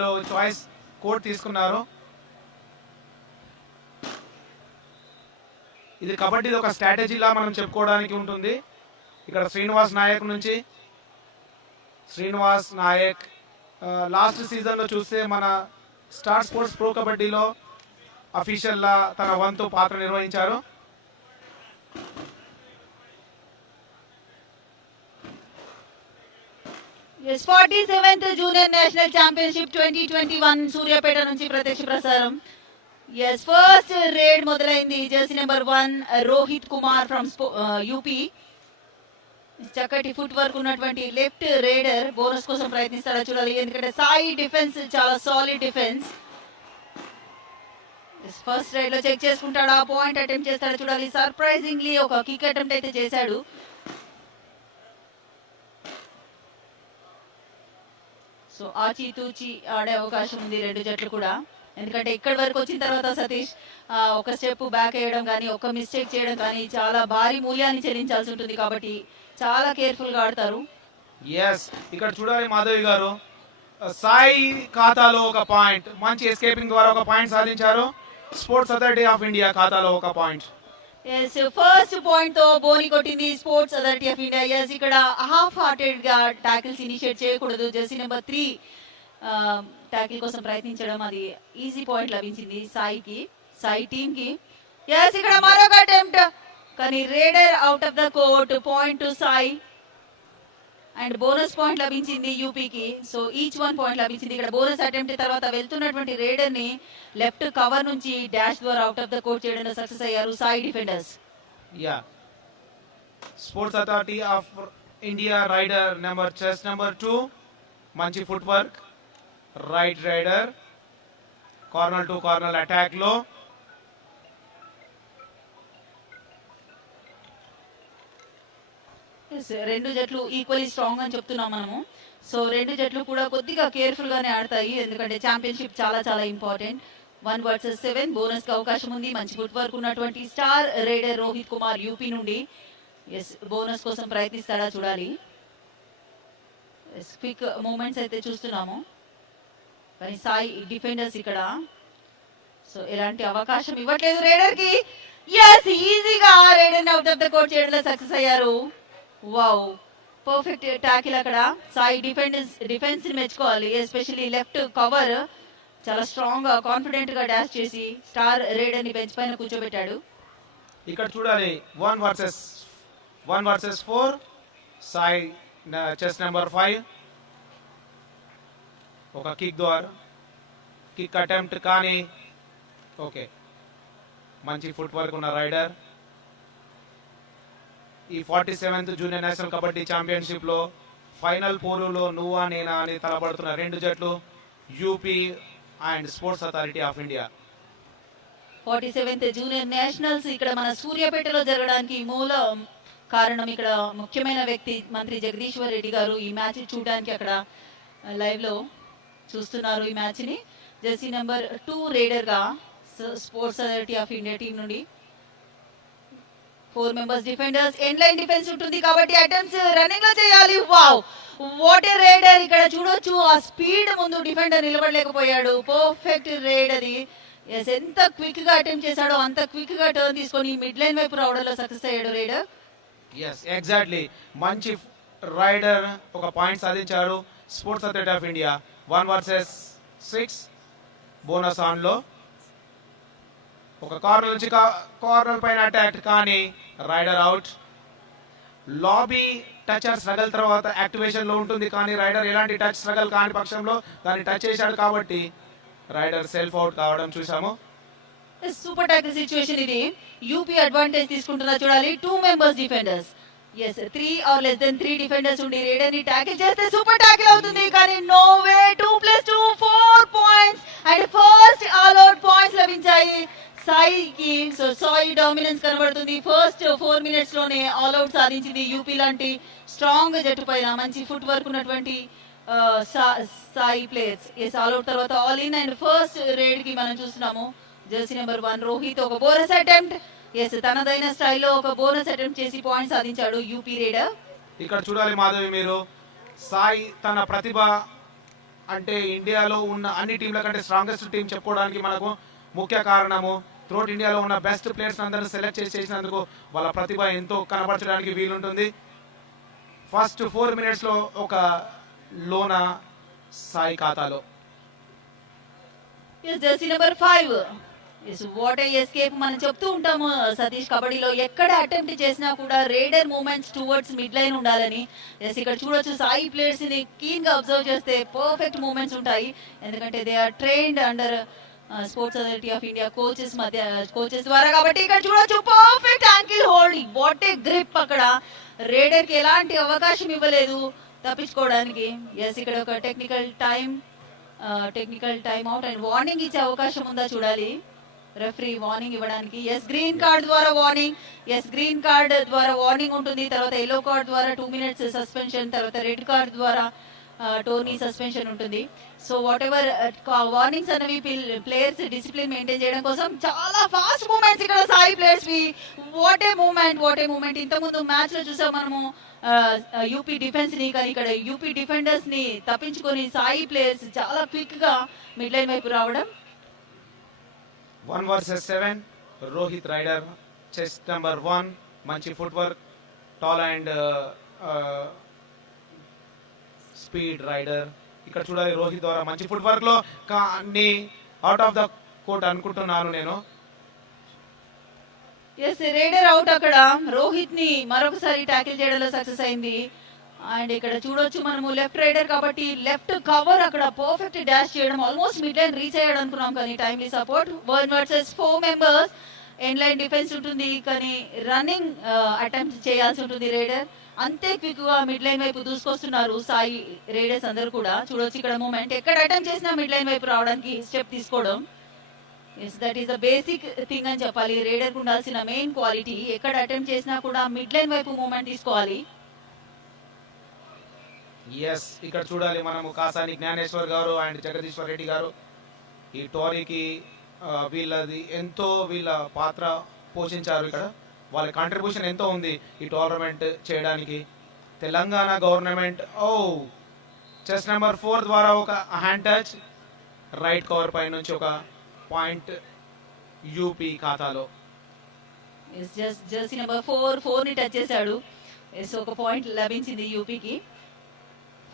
Choice code తీసుకున్నారు. ఇది కబడ్డీది ఒక స్ట్రాటజీలా మనం చెప్పుకోవడానికి ఉంటుంది. ఇక్కడ శ్రీనివాస్ నాయక్ లాస్ట్ సీజన్లో చూస్తే మన స్టార్ స్పోర్ట్స్ ప్రో కబడ్డీలో అఫీషియల్లా తన వంతు పాత్ర నిర్వహించారు. Yes, 47th Junior National Championship 2021 Suryapet నుంచి ప్రత్యక్ష ప్రసారం. ఎస్ ఫస్ట్ రేడ్ మొదలైంది. Jersey number 1 Rohit Kumar from UP. చక్కటి ఫుట్ వర్క్ ఉన్నటువంటి లెఫ్ట్ రేడర్ బోనస్ కోసం ప్రయత్నిస్తాడా చూడాలి, ఎందుకంటే సాయి డిఫెన్స్ చాలా సాలిడ్ డిఫెన్స్. ఫస్ట్ రైడ్ లో చెక్ చేసుకుంటాడా, పాయింట్ అటెంప్ట్ చేస్తాడా చూడాలి. సర్ప్రైజింగ్లీ ఒక కిక్ అటెంప్ట్ అయితే చేశాడు. సో ఆచితూచి ఆడే అవకాశం ఉంది రెండు జట్లు కూడా, ఎందుకంటే ఇక్కడి వరకు వచ్చిన తర్వాత సతీష్ ఒక స్టెప్ బ్యాక్ వేయడం కానీ ఒక మిస్టేక్ చేయడం కానీ చాలా భారీ మూల్యాన్ని చెల్లించాల్సి ఉంటుంది, కాబట్టి చాలా కేర్ఫుల్ గా ఆడతారు. ఎస్, ఇక్కడ చూడాలి మాధవి గారు, సాయి ఖాతాలో ఒక పాయింట్, మంచి ఎస్కేపింగ్ ద్వారా ఒక పాయింట్ సాధించారు. స్పోర్ట్స్ అథారిటీ ఆఫ్ ఇండియా ఖాతాలో ఒక పాయింట్. ఎస్, ఫస్ట్ పాయింట్ తో బోని కొట్టింది Sports authority of India. Yes, ఇక్కడ హాఫ్ హార్టెడ్ గా టాకిల్స్ ఇనిషియేట్ చేయకూడదు. జెర్సీ నెంబర్ 3 టాకిల్ కోసం ప్రయత్నించడం, అది ఈజీ పాయింట్ లభించింది సాయి టీమ్ కి. ఎస్, ఇక్కడ మరొక అటెంప్ట్, కానీ raider out of the court, point to SAI and bonus point లభించింది యూపీకి. సో ఈచ్ 1 పాయింట్ లభించింది. ఇక్కడ బోనస్ అటెంప్ట్ తర్వాత వెళ్తున్నటువంటి రేడర్ ని లెఫ్ట్ కవర్ నుంచి డాష్ ద్వారా అవుట్ ఆఫ్ ద కోర్ట్ చేయడంలో సక్సెస్ అయ్యారు SAI defenders. Yeah, Sports authority of India raider chest number 2 మంచి foot work, right raider corner to corner attack లో. రెండు జట్లు ఈక్వల్లీ స్ట్రాంగ్ అని చెప్తున్నాం మనము. సో రెండు జట్లు కూడా కొద్దిగా కేర్ఫుల్ గానే ఆడతాయి, ఎందుకంటే ఛాంపియన్షిప్ చాలా చాలా ఇంపార్టెంట్. 1 వర్సెస్ 7 బోనస్ కి అవకాశం ఉంది. మంచి ఫుట్ వర్క్ ఉన్నటువంటి star raider Rohit Kumar UP నుండి. ఎస్, బోనస్ కోసం ప్రయత్నిస్తాడా చూడాలి. క్విక్ మూమెంట్స్ అయితే చూస్తున్నాము, కానీ సాయి డిఫెండర్స్ ఇక్కడ సో ఎలాంటి అవకాశం ఇవ్వట్లేదు రైడర్ కి. ఎస్, ఈజీగా rider out of the court చేయడంలో సక్సెస్ అయ్యారు. Wow, perfect tackle. అక్కడ సాయి డిఫెన్స్ ని మెచ్చుకోవాలి, ఎస్పెషల్లీ లెఫ్ట్ కవర్ చాలా స్ట్రాంగ్ గా కాన్ఫిడెంట్ గా డాష్ చేసి స్టార్ రైడర్ ని బెంచ్ పైన కూర్చోబెట్టాడు. ఇక్కడ చూడాలి 1 వర్సెస్ 4 సాయి చెస్ నెంబర్ 5 ఒక కిక్ ద్వారా కిక్ అటెంప్ట్, కానీ ఓకే మంచి ఫుట్ వర్క్ ఉన్న రైడర్. ఈ 47th junior national kabaddi championship లో ఫైనల్ పోరులో నువ్వా నేనా అని తలపడుతున్న రెండు జట్లు UP and sports authority of India. 47th junior nationals ఇక్కడ మన సూర్యాపేటలో జరగడానికి మూల కారణం, ఇక్కడ ముఖ్యమైన వ్యక్తి మంత్రి జగదీశ్వర్ రెడ్డి గారు ఈ మ్యాచ్ చూడడానికి అక్కడ లైవ్ లో చూస్తున్నారు ఈ మ్యాచ్ ని. జెర్సీ నెంబర్ 2 రైడర్ గా sports authority of India team నుండి 4 members defenders, end line defence ఉంటుంది కాబట్టి అటెంప్ట్స్ రన్నింగ్ లో చేయాలి. Wow, what a raider! ఇక్కడ చూడొచ్చు ఆ స్పీడ్ ముందు డిఫెండర్ నిలబడలేకపోయాడు. పర్ఫెక్ట్ రైడ్ అది. ఎస్, ఎంత క్విక్ గా అటెంప్ట్ చేశాడో అంత క్విక్ గా టర్న్ తీసుకొని మిడ్ లైన్ వైపు రావడంలో సక్సెస్ అయ్యాడు రైడర్. ఎస్, ఎగ్జాక్ట్లీ, మంచి రైడర్ ఒక పాయింట్ సాధించాడు. Sports authority of India 1 versus 6 bonus on లో ఒక కార్నర్ నుంచి కార్నర్ పైన అటాక్, కానీ రైడర్ అవుట్. లాబీ టచర్ స్ట్రగల్ తర్వాత యాక్టివేషన్ లో ఉంటుంది, కానీ రైడర్ ఎలాంటి టచ్ స్ట్రగల్ కాని పక్షంలో దాన్ని టచ్ చేశాడు కాబట్టి రైడర్ సెల్ఫ్ అవుట్ కావడం చూసాము. సూపర్ టాకిల్ సిచ్యువేషన్ ఇది. యూపీ అడ్వాంటేజ్ తీసుకుంటున్నా చూడాలి. 2 members defenders, yes 3 or less than 3 defenders ఉండి రైడర్ ని టాకిల్ చేస్తే సూపర్ టాకిల్ అవుతుంది, కానీ no way. 2+2 4 points and first all out points లభించాయి సాయికి. సో సాయి డామినెన్స్ కనబడుతుంది. ఫస్ట్ 4 మినిట్స్ లోనే ఆల్ అవుట్ సాధించింది యూపీ లాంటి స్ట్రాంగ్ జట్టు పైన. మంచి ఫుట్ వర్క్ ఉన్నటువంటి SAI players. Yes, all out తర్వాత all in and first ride కి మనం చూస్తున్నాము జెర్సీ నెంబర్ 1 రోహిత్ ఒక బోనస్ అటెంప్ట్. ఎస్, తనదైన స్టైల్లో ఒక బోనస్ అటెంప్ట్ చేసి పాయింట్ సాధించాడు యూపీ రైడర్. ఇక్కడ చూడాలి మాధవి మీరు, సాయి తన ప్రతిభ అంటే ఇండియాలో ఉన్న అన్ని టీంల కంటే స్ట్రాంగెస్ట్ టీం చెప్పుకోవడానికి మనకు ముఖ్య కారణము త్రూఅవుట్ ఇండియాలో ఉన్న బెస్ట్ ప్లేయర్స్ అందరూ సెలెక్ట్ చేసినందుకు వాళ్ళ ప్రతిభ ఎంతో కనబరచడానికి వీలుంటుంది. ఫస్ట్ 4 minutesలో ఒక లోన సాయి ఖాతాలో. Jersey number 5. What a escape మనం చెప్తూ ఉంటాము సతీష్, కబడ్డీలో ఎక్కడ అటెంప్ట్ చేసినా కూడా raider moments towards mid line ఉండాలని. ఎస్, ఇక్కడ చూడొచ్చు సాయి ప్లేయర్స్ ని కీన్ గా అబ్జర్వ్ చేస్తే పర్ఫెక్ట్ మూమెంట్స్ ఉంటాయి, ఎందుకంటే they are trained under Sports authority of India coaches ద్వారా. కాబట్టి ఇక్కడ చూడొచ్చు perfect ankle holding, what a grip. అక్కడ రేడర్ కి ఎలాంటి అవకాశం ఇవ్వలేదు తప్పించుకోవడానికి. ఎస్, ఇక్కడ ఒక technical time out and warning ఇచ్చే అవకాశం ఉందా చూడాలి రెఫరీ వార్నింగ్ ఇవ్వడానికి. ఎస్, గ్రీన్ కార్డ్ ద్వారా వార్నింగ్ ఉంటుంది. తర్వాత ఎల్లో కార్డ్ ద్వారా 2 minutes సస్పెన్షన్, తర్వాత రెడ్ కార్డ్ ద్వారా టోర్నీ సస్పెన్షన్ ఉంటుంది. సో వాట్ ఎవర్ వార్నింగ్స్ అనేవి ప్లేయర్స్ డిసిప్లిన్ మెయింటైన్ చేయడం కోసం. చాలా ఫాస్ట్ మూమెంట్స్ ఇక్కడ సాయి ప్లేయర్స్ వి. What a moment. ఇంతకుముందు మ్యాచ్ లో చూసాం మనము యూపీ డిఫెన్స్ ని, కానీ ఇక్కడ యూపీ డిఫెండర్స్ ని తప్పించుకొని సాయి ప్లేయర్స్ చాలా క్విక్ గా మిడ్ లైన్ వైపు రావడం. 1 versus 7 Rohit raider, chest number 1, మంచి foot work, tall and speed raider. ఇక్కడ చూడాలి రోహిత్ ద్వారా మంచి ఫుట్ వర్క్ లో అన్ని అవుట్ ఆఫ్ ద కోర్ట్ అనుకుంటున్నాను నేను. Yes, raider out. అక్కడ రోహిత్ ని మరొకసారి ట్యాకిల్ చేయడంలో సక్సెస్ అయింది. అండ్ ఇక్కడ చూడొచ్చు మనము లెఫ్ట్ రైడర్ కాబట్టి లెఫ్ట్ కవర్ అక్కడ పర్ఫెక్ట్ డాష్ చేయడం, ఆల్మోస్ట్ మిడ్ లైన్ రీచ్ అయ్యాడు అనుకున్నాం, కానీ timely support. 1 versus 4 members, end line defence ఉంటుంది, కానీ రన్నింగ్ అటెంప్ట్ చేయాల్సి ఉంటుంది రైడర్. అంతే క్విక్ గా మిడ్ లైన్ వైపు దూసుకొస్తున్నారు సాయి రైడర్స్ అందరు కూడా. చూడొచ్చు ఇక్కడ మూమెంట్, ఎక్కడ అటెంప్ట్ చేసినా మిడ్ లైన్ వైపు రావడానికి స్టెప్ తీసుకోవడం. Yes, that is the basic thing అని చెప్పాలి. రైడర్ కు ఉండాల్సిన మెయిన్ క్వాలిటీ, ఎక్కడ అటెంప్ట్ చేసినా కూడా మిడ్ లైన్ వైపు మూమెంట్ తీసుకోవాలి. ఎస్, ఇక్కడ చూడాలి మనము కాసాని జ్ఞానేశ్వర్ గారు అండ్ జగదీశ్వర్ రెడ్డి గారు ఈ టోరీకి వీళ్ళ పాత్ర పోషించారు. ఇక్కడ వాళ్ళ కాంట్రిబ్యూషన్ ఎంతో ఉంది ఈ టోర్నమెంట్ చేయడానికి. తెలంగాణ గవర్నమెంట్ చెస్ నెంబర్ 4 ద్వారా ఒక హ్యాండ్ టచ్, రైట్ కవర్ పై నుంచి ఒక పాయింట్ యూపీ ఖాతాలో. జెర్సీ నెంబర్ 4 ని టచ్ చేశాడు. ఎస్, ఒక పాయింట్ లభించింది యూపీకి.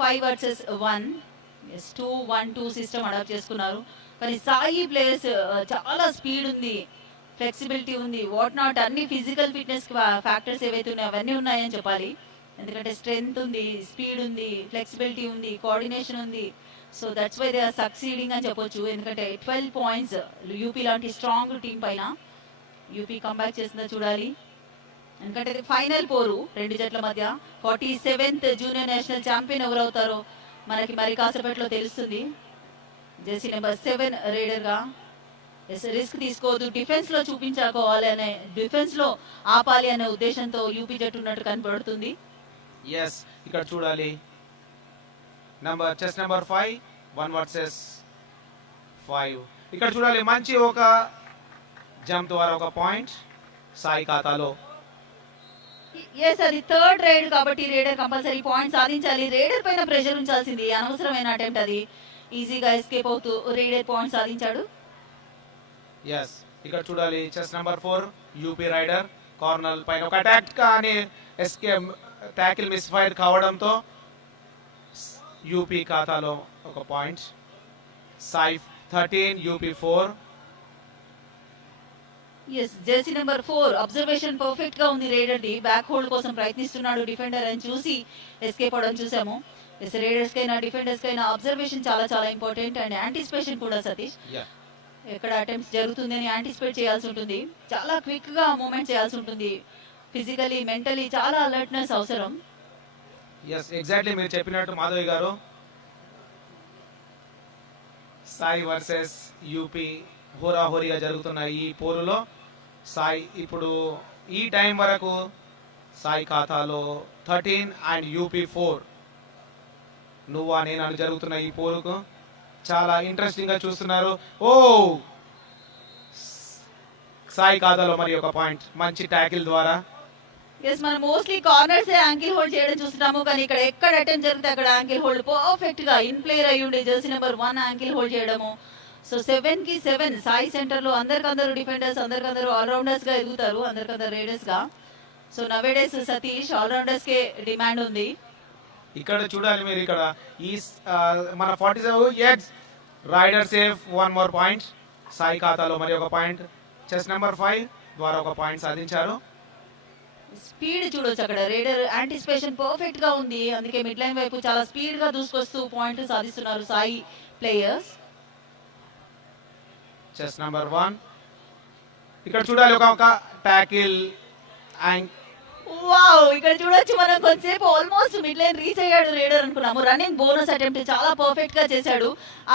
5 versus 1. 2-1-2 సిస్టమ్ అడాప్ట్ చేసుకున్నారు, కానీ సాయి ప్లేయర్స్ చాలా స్పీడ్ ఉంది, ఫ్లెక్సిబిలిటీ ఉంది, వాట్ నాట్ అన్ని ఫిజికల్ ఫిట్నెస్ ఫ్యాక్టర్స్ ఏవైతే ఉన్నాయో అవన్నీ ఉన్నాయని చెప్పాలి. ఎందుకంటే స్ట్రెంగ్త్ ఉంది, స్పీడ్ ఉంది, ఫ్లెక్సిబిలిటీ ఉంది, కోఆర్డినేషన్ ఉంది. So that's why they are succeeding అని చెప్పొచ్చు. ఎందుకంటే 12 points యూపీ లాంటి స్ట్రాంగ్ టీం పైన యూపీ కంబ్యాక్ చేసిందో చూడాలి. ఎందుకంటే ఇది ఫైనల్ పోరు రెండు జట్ల మధ్య. 47th జూనియర్ నేషనల్ ఛాంపియన్ ఎవరవుతారో మనకి మరి కాసేపట్లో తెలుస్తుంది. జెర్సీ నెంబర్ 7 రైడర్ గా. రిస్క్ తీసుకోవద్దు, డిఫెన్స్ లో డిఫెన్స్ లో ఆపాలి అనే ఉద్దేశంతో యూపీ జట్టు ఉన్నట్టు కనబడుతుంది. ఎస్, ఇక్కడ చూడాలి చెస్ నెంబర్ 5, 1 versus 5. ఇక్కడ చూడాలి మంచి ఒక జంప్ ద్వారా ఒక పాయింట్ సాయి ఖాతాలో. ఎస్, అది థర్డ్ రైడ్ కాబట్టి రైడర్ కంపల్సరీ పాయింట్ సాధించాలి. రైడర్ పైన ప్రెషర్ ఉంచాల్సింది, అనవసరమైన అటెంప్ట్ అది. ఈజీగా ఎస్కేప్ అవుతూ రైడర్ పాయింట్ సాధించాడు. ఎస్, ఇక్కడ చూడాలి chest number 4 UP raider corner పైన ఒక అటాక్ కానీ ఎస్కేప్ ట్యాకిల్ మిస్ ఫైర్ కావడంతో యూపీ ఖాతాలో ఒక point. SAI 13 UP 4. Yes, jersey number 4 observation perfect గా ఉంది రైడర్ ది. బ్యాక్ హోల్డ్ కోసం ప్రయత్నిస్తున్నాడు డిఫెండర్ అని చూసి ఎస్కేప్ అవడం చూసాము. ఎస్, రైడర్స్ కైనా డిఫెండర్స్ కైనా అబ్జర్వేషన్ చాలా చాలా ఇంపార్టెంట్ అండ్ యాంటిసిపేషన్ కూడా సతీష్. ఎక్కడ అటెంప్ట్స్ జరుగుతుంది అని యాంటిసిపేట్ చేయాల్సి ఉంటుంది, చాలా క్విక్ గా మూమెంట్ చేయాల్సి ఉంటుంది. ఫిజికలీ మెంటలీ చాలా అలర్ట్నెస్ అవసరం. ఎస్, ఎగ్జాక్ట్లీ మీరు చెప్పినట్టు మాధవి గారు. సాయి వర్సెస్ యూపీ హోరాహోరీగా జరుగుతున్న ఈ పోరులో సాయి ఇప్పుడు ఈ టైం వరకు సాయి ఖాతాలో 13 అండ్ యూపీ 4. నువ్వా నేను అని జరుగుతున్న ఈ పోరుకు చాలా ఇంట్రెస్టింగ్ గా చూస్తున్నారు. సాయి ఖాతాలో మరి ఒక పాయింట్ మంచి ట్యాకిల్ ద్వారా ఎస్ మనం మోస్ట్లీ కార్నర్స్ యాంకిల్ హోల్డ్ చేయడం చూస్తున్నాము, కానీ ఇక్కడ ఎక్కడ అటెంప్ట్ జరిగితే అక్కడ యాంకిల్ హోల్డ్ పర్ఫెక్ట్ గా ఇన్ ప్లేయర్ అయ్యి ఉండే జెర్సీ నెంబర్ 1 యాంకిల్ హోల్డ్ చేయడము. సో 7 కి 7 సాయి సెంటర్ లో అందరికందరూ డిఫెండర్స్, అందరికందరూ ఆల్రౌండర్స్ గా ఎదుగుతారు, అందరికందరూ రేడర్స్ గా. సో నవేడేస్ సతీష్ ఆల్రౌండర్స్ కే డిమాండ్ ఉంది. ఇక్కడ చూడాలి మీరు, ఇక్కడ ఈ మన 47 ఎగ్స్ raider safe 1 more point. SAI ఖాతాలో మరి ఒక పాయింట్. చెస్ నెంబర్ 5 ద్వారా ఒక పాయింట్ సాధించారు. స్పీడ్ చూడొచ్చు అక్కడ, రేడర్ యాంటిసిపేషన్ పర్ఫెక్ట్ గా ఉంది, అందుకే మిడ్ లైన్ వైపు చాలా స్పీడ్ గా దూసుకొస్తూ పాయింట్లు సాధిస్తున్నారు సాయి ప్లేయర్స్. చెస్ నెంబర్ 1 ఇక్కడ చూడాలి ఒక టాకిల్ అండ్ వావ్, ఇక్కడ చూడొచ్చు మనం కొంతసేపు ఆల్మోస్ట్ మిడ్ లైన్ రీచ్ అయ్యాడు రేడర్ అనుకున్నాము. రన్నింగ్ బోనస్ అటెంప్ట్ చాలా పర్ఫెక్ట్ గా చేశాడు,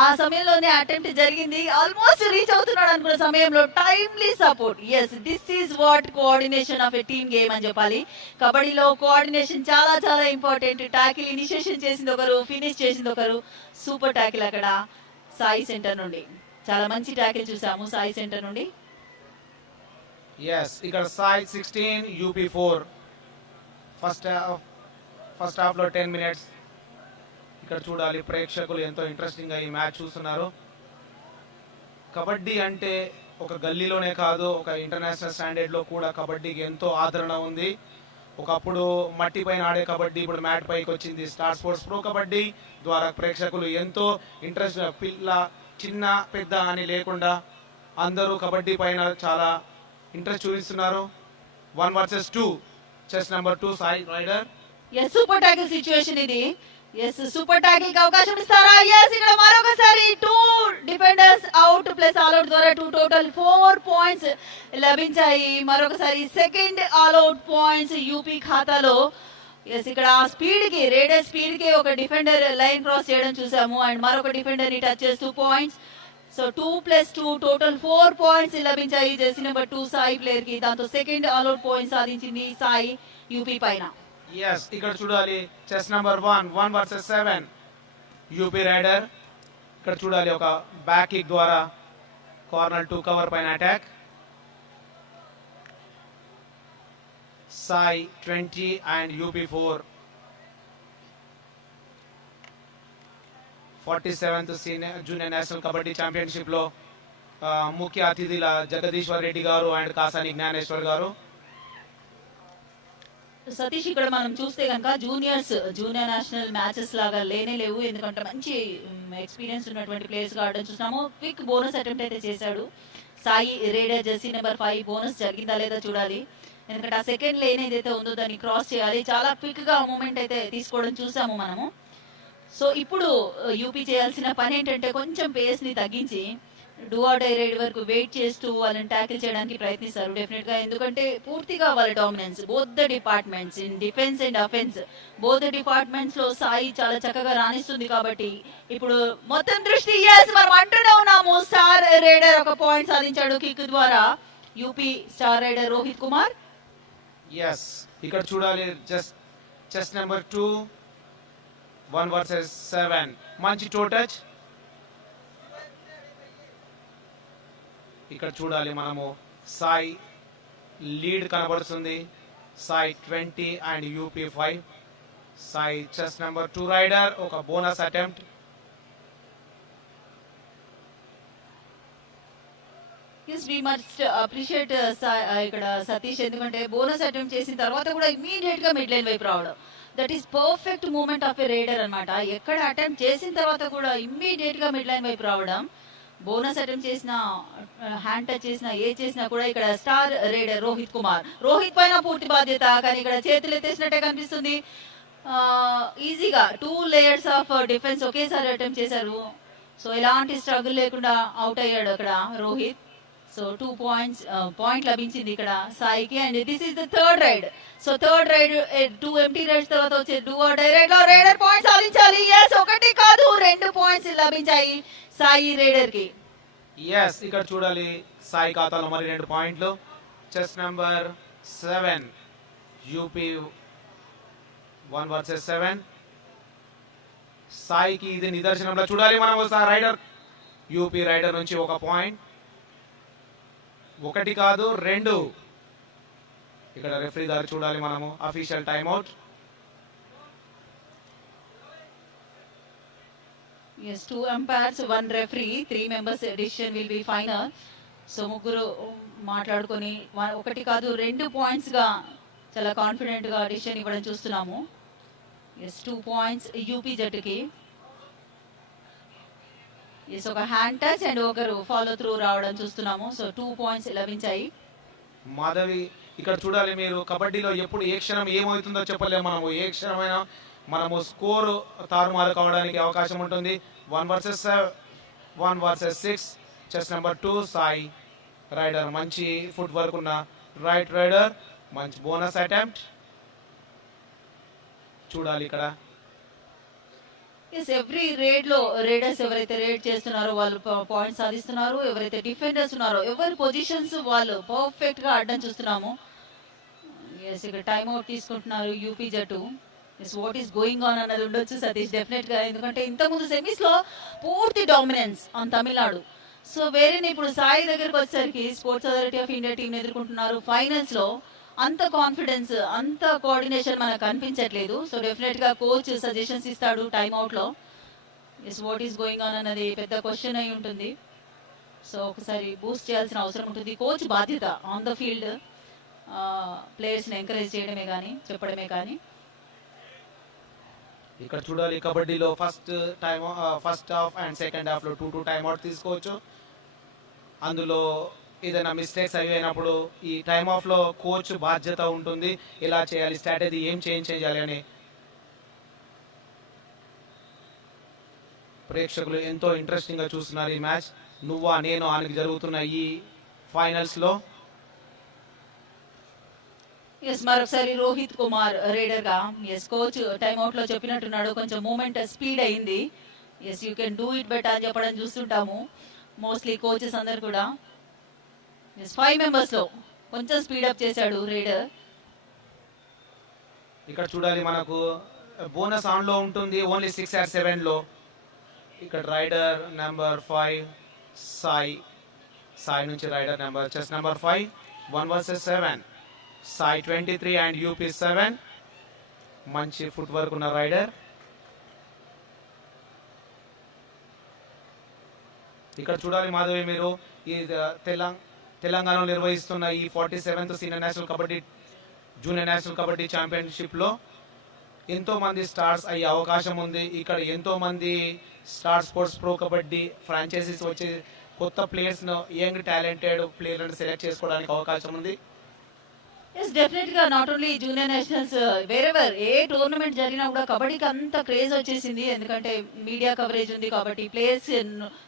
ఆ సమయంలోనే అటెంప్ట్ జరిగింది, ఆల్మోస్ట్ రీచ్ అవుతున్నాడు అనుకున్న సమయంలో timely support. Yes, this is what coordination of a team game అని చెప్పాలి. కబడ్డీలో కోఆర్డినేషన్ చాలా చాలా ఇంపార్టెంట్. టాకిల్ ఇనిషియేషన్ చేసింది ఒకరు, ఫినిష్ చేసింది ఒకరు. సూపర్ టాకిల్ అక్కడ సాయి సెంటర్ నుండి, చాలా మంచి టాకిల్ చూసాము సాయి సెంటర్ నుండి. ఎస్, ఇక్కడ సాయి 16 యూపీ 4. ఫస్ట్ హాఫ్ లో 10 మినిట్స్. ఇక్కడ చూడాలి ప్రేక్షకులు ఎంతో ఇంట్రెస్టింగ్ గా ఈ మ్యాచ్ చూస్తున్నారు. కబడ్డీ అంటే ఒక గల్లీలోనే కాదు, ఒక ఇంటర్నేషనల్ స్టాండర్డ్ లో కూడా కబడ్డీకి ఎంతో ఆదరణ ఉంది. ఒకప్పుడు మట్టి పైన ఆడే కబడ్డీ ఇప్పుడు మ్యాట్ పైకి వచ్చింది. స్టార్ స్పోర్ట్స్ ప్రో కబడ్డీ ద్వారా ప్రేక్షకులు ఎంతో ఇంట్రెస్ట్, పిల్ల చిన్న పెద్ద అని లేకుండా అందరూ కబడ్డీ పైన చాలా ఇంట్రెస్ట్ చూపిస్తున్నారు. 1 versus 2. Chest number 2 SAI raider. Yes, super tackle situation ఇది. ఎస్, సూపర్ టాకిల్ కి అవకాశం ఇస్తారా? ఎస్, ఇక్కడ మరొకసారి 2 defenders out plus all out ద్వారా 2 టోటల్ 4 పాయింట్స్ లభించాయి. మరొకసారి second all out points UP ఖాతాలో. ఎస్, ఇక్కడ స్పీడ్ కి, రేడర్ స్పీడ్ కి ఒక డిఫెండర్ లైన్ క్రాస్ చేయడం చూసాము, అండ్ మరొక డిఫెండర్ ని టచ్ చేస్తూ పాయింట్స్. సో 2 + 2 టోటల్ 4 పాయింట్స్ లభించాయి జెర్సీ నెంబర్ 2 సాయి ప్లేయర్ కి. దాంతో సెకండ్ ఆల్ అవుట్ పాయింట్ సాధించింది సాయి యూపీ పైన. ఎస్, ఇక్కడ చూడాలి chest number 1 versus 7 UP raider. ఇక్కడ చూడాలి ఒక బ్యాక్ కిక్ ద్వారా కార్నర్ 2 కవర్ పైన attack. SAI 20 and UP 4. 47th junior national kabaddi championship లో ముఖ్య అతిథుల జగదీశ్వర్ రెడ్డి గారు అండ్ కాసాని జ్ఞానేశ్వర్ గారు. సతీష్, ఇక్కడ మనం చూస్తే కనుక జూనియర్ నేషనల్ మ్యాచెస్ లాగా లేనే లేవు, ఎందుకంటే మంచి ఎక్స్పీరియన్స్ ఉన్నటువంటి ప్లేయర్స్ గా ఆడడం చూసాము. క్విక్ బోనస్ అటెంప్ట్ అయితే చేశాడు సాయి రేడర్. జెర్సీ నెంబర్ 5 బోనస్ జరిగిందా లేదా చూడాలి, ఎందుకంటే ఆ సెకండ్ లేన్ ఏదైతే ఉందో దాన్ని క్రాస్ చేయాలి. చాలా క్విక్ గా మూమెంట్ అయితే తీసుకోవడం చూసాము మనము. సో ఇప్పుడు యూపీ చేయాల్సిన పని ఏంటంటే కొంచెం పేస్ ని తగ్గించి డూ ఆర్ డై రైడ్ వరకు వెయిట్ చేస్తూ వాళ్ళని ట్యాకిల్ చేయడానికి ప్రయత్నిస్తారు డెఫినెట్ గా, ఎందుకంటే పూర్తిగా వాళ్ళ dominance both the departments in defence and offence, both the departments లో సాయి చాలా చక్కగా రాణిస్తుంది. కాబట్టి ఇప్పుడు మొత్తం దృష్టి మనం అంటూనే ఉన్నాము, స్టార్ రైడర్ ఒక పాయింట్ సాధించాడు కిక్ ద్వారా. UP star raider Rohit Kumar. Yes, ఇక్కడ చూడాలి చెస్ నెంబర్ 2 1 వర్సెస్ 7. మంచి టో టచ్. ఇక్కడ చూడాలి మనము సాయి లీడ్ కనబడుతుంది. SAI 20 and UP 5. SAI chest number 2 raider ఒక bonus attempt. Yes, we must appreciate ఇక్కడ సతీష్, ఎందుకంటే బోనస్ అటెంప్ట్ చేసిన తర్వాత కూడా ఇమీడియట్ గా మిడ్ లైన్ వైపు రావడం, that is perfect movement of a raider అన్నమాట. ఎక్కడ అటెంప్ట్ చేసిన తర్వాత కూడా ఇమ్మీడియట్ గా మిడ్ లైన్ వైపు రావడం. బోనస్ అటెంప్ట్ చేసిన, హ్యాండ్ టచ్ చేసిన, ఏ చేసినా కూడా ఇక్కడ స్టార్ రైడర్ రోహిత్ కుమార్. రోహిత్ పైన పూర్తి బాధ్యత, కానీ ఇక్కడ చేతులు ఎత్తేసినట్టే కనిపిస్తుంది. ఈజీగా 2 లేయర్స్ ఆఫ్ డిఫెన్స్ ఒకేసారి అటెంప్ట్ చేశారు. సో ఎలాంటి స్ట్రగుల్ లేకుండా అవుట్ అయ్యాడు అక్కడ రోహిత్. సో 2 పాయింట్ లభించింది ఇక్కడ సాయికి. And this is the third raid. So third raid 2 empty raids తర్వాత వచ్చే డూ ఆర్ డై రైడ్ లో రైడర్ పాయింట్ సాధించాలి. ఎస్, 1 కాదు 2 పాయింట్స్ లభించాయి సాయి రైడర్ కి. ఎస్, ఇక్కడ చూడాలి సాయి ఖాతాలో మరి 2 పాయింట్లు. Chess number 7 UP 1 versus 7. సాయికి ఇది నిదర్శనంలో చూడాలి మనం. రైడర్ యూపీ రైడర్ నుంచి 1 పాయింట్. 1 కాదు 2. ఇక్కడ రెఫరీ దారి చూడాలి మనము. Official time out. Yes, 2 umpires, 1 referee, 3 members decision will be final. So ముగ్గురు మాట్లాడుకొని ఒకటి కాదు 2 points గా చాలా కాన్ఫిడెంట్ గా డిసిషన్ ఇవ్వడం చూస్తున్నాము. ఎస్ 2 points యూపీ జట్టుకి. ఎస్ ఒక హ్యాండ్ టచ్ అండ్ ఒకరు ఫాలో త్రూ రావడం చూస్తున్నాము. సో 2 points లభించాయి. మాధవి ఇక్కడ చూడాలి మీరు. కబడ్డీలో ఎప్పుడు ఏ క్షణం ఏమవుతుందో చెప్పలేము మనము. ఏ క్షణమైనా మనము స్కోరు తారుమారు కావడానికి అవకాశం ఉంటుంది. 1 versus 6. Chest number 2 SAI raider. మంచి ఫుట్ వర్క్ ఉన్న రైట్ రైడర్. మంచి బోనస్ అటెంప్ట్ చూడాలి ఇక్కడ. ఎస్ ఎవ్రీ రేడ్ లో రేడర్స్ ఎవరైతే రేడ్ చేస్తున్నారో వాళ్ళు పాయింట్స్ సాధిస్తున్నారు. ఎవరైతే డిఫెండర్స్ ఉన్నారో ఎవరి పొజిషన్స్ వాళ్ళు పర్ఫెక్ట్ గా ఆడడం చూస్తున్నాము. ఎస్ ఇక్కడ టైం అవుట్ తీసుకుంటున్నారు యూపీ జట్టు. Yes what is going on అన్నది ఉండొచ్చు సతీష్ డెఫినెట్ గా. ఎందుకంటే ఇంతకుముందు సెమీస్ లో పూర్తి డామినెన్స్ ఆన్ తమిళనాడు. సో వేరేనే ఇప్పుడు సాయి దగ్గరకు వచ్చేసరికి sports authority of India team ఎదుర్కొంటున్నారు. ఫైనల్స్ లో అంత కాన్ఫిడెన్స్ అంత కోఆర్డినేషన్ మనకు కనిపించట్లేదు. సో డెఫినెట్ గా కోచ్ సజెషన్స్ ఇస్తాడు టైమ్ అవుట్ లో. Yes what is going on అన్నది పెద్ద క్వశ్చన్ అయి ఉంటుంది. సో ఒకసారి బూస్ట్ చేయాల్సిన అవసరం ఉంటుంది. కోచ్ బాధ్యత ఆన్ ద ఫీల్డ్ ప్లేయర్స్ ని ఎంకరేజ్ చేయడమే కానీ చెప్పడమే కానీ. ఇక్కడ చూడాలి కబడ్డీలో first half and second half లో 2 టైమ్ అవుట్ తీసుకోవచ్చు. అందులో ఏదైనా మిస్టేక్స్ అయినప్పుడు ఈ టైమ్ ఆఫ్ లో కోచ్ బాధ్యత ఉంటుంది. ఇలా చేయాలి, స్ట్రాటజీ ఏం చేంజ్ చేయాలి అని. ప్రేక్షకులు ఎంతో ఇంట్రెస్టింగ్ గా చూస్తున్నారు ఈ మ్యాచ్. నువ్వా నేను ఆయనకి జరుగుతున్న ఈ ఫైనల్స్ లో. ఎస్ మరొకసారి రోహిత్ కుమార్ రేడర్ గా. ఎస్ కోచ్ టైమ్ అవుట్ లో చెప్పినట్టున్నాడు కొంచెం మూమెంట్ స్పీడ్ అయింది. Yes you can do it better అని చెప్పడం చూస్తుంటాము మోస్ట్లీ కోచెస్ అందరు కూడా. ఎస్ 5 members లో కొంచెం స్పీడప్ చేశాడు రేడర్. ఇక్కడ చూడాలి మనకు బోనస్ ఆన్ లో ఉంటుంది ఓన్లీ 6 or 7 లో. ఇక్కడ రైడర్ నెంబర్ 5 సాయి నుంచి raider number chest number 5. 1 versus 7. SAI 23 and UP 7. మంచి ఫుట్ వర్క్ ఉన్న రైడర్. ఇక్కడ చూడాలి మాధవి మీరు ఈ తెలంగాణలో నిర్వహిస్తున్న ఈ 47th senior national kabaddi junior national kabaddi championship లో ఎంతో మంది స్టార్స్ అయ్యే అవకాశం ఉంది. ఇక్కడ ఎంతో మంది star sports pro kabaddi franchises వచ్చి కొత్త ప్లేయర్స్ ను యంగ్ టాలెంటెడ్ ప్లేయర్లను సెలెక్ట్ చేసుకోవడానికి అవకాశం ఉంది. ఎస్ డెఫినెట్ గా not only junior nationals wherever A tournament జరిగినా కూడా కబడ్డీకి అంత క్రేజ్ వచ్చేసింది. ఎందుకంటే మీడియా కవరేజ్ ఉంది కాబట్టి ప్లేయర్స్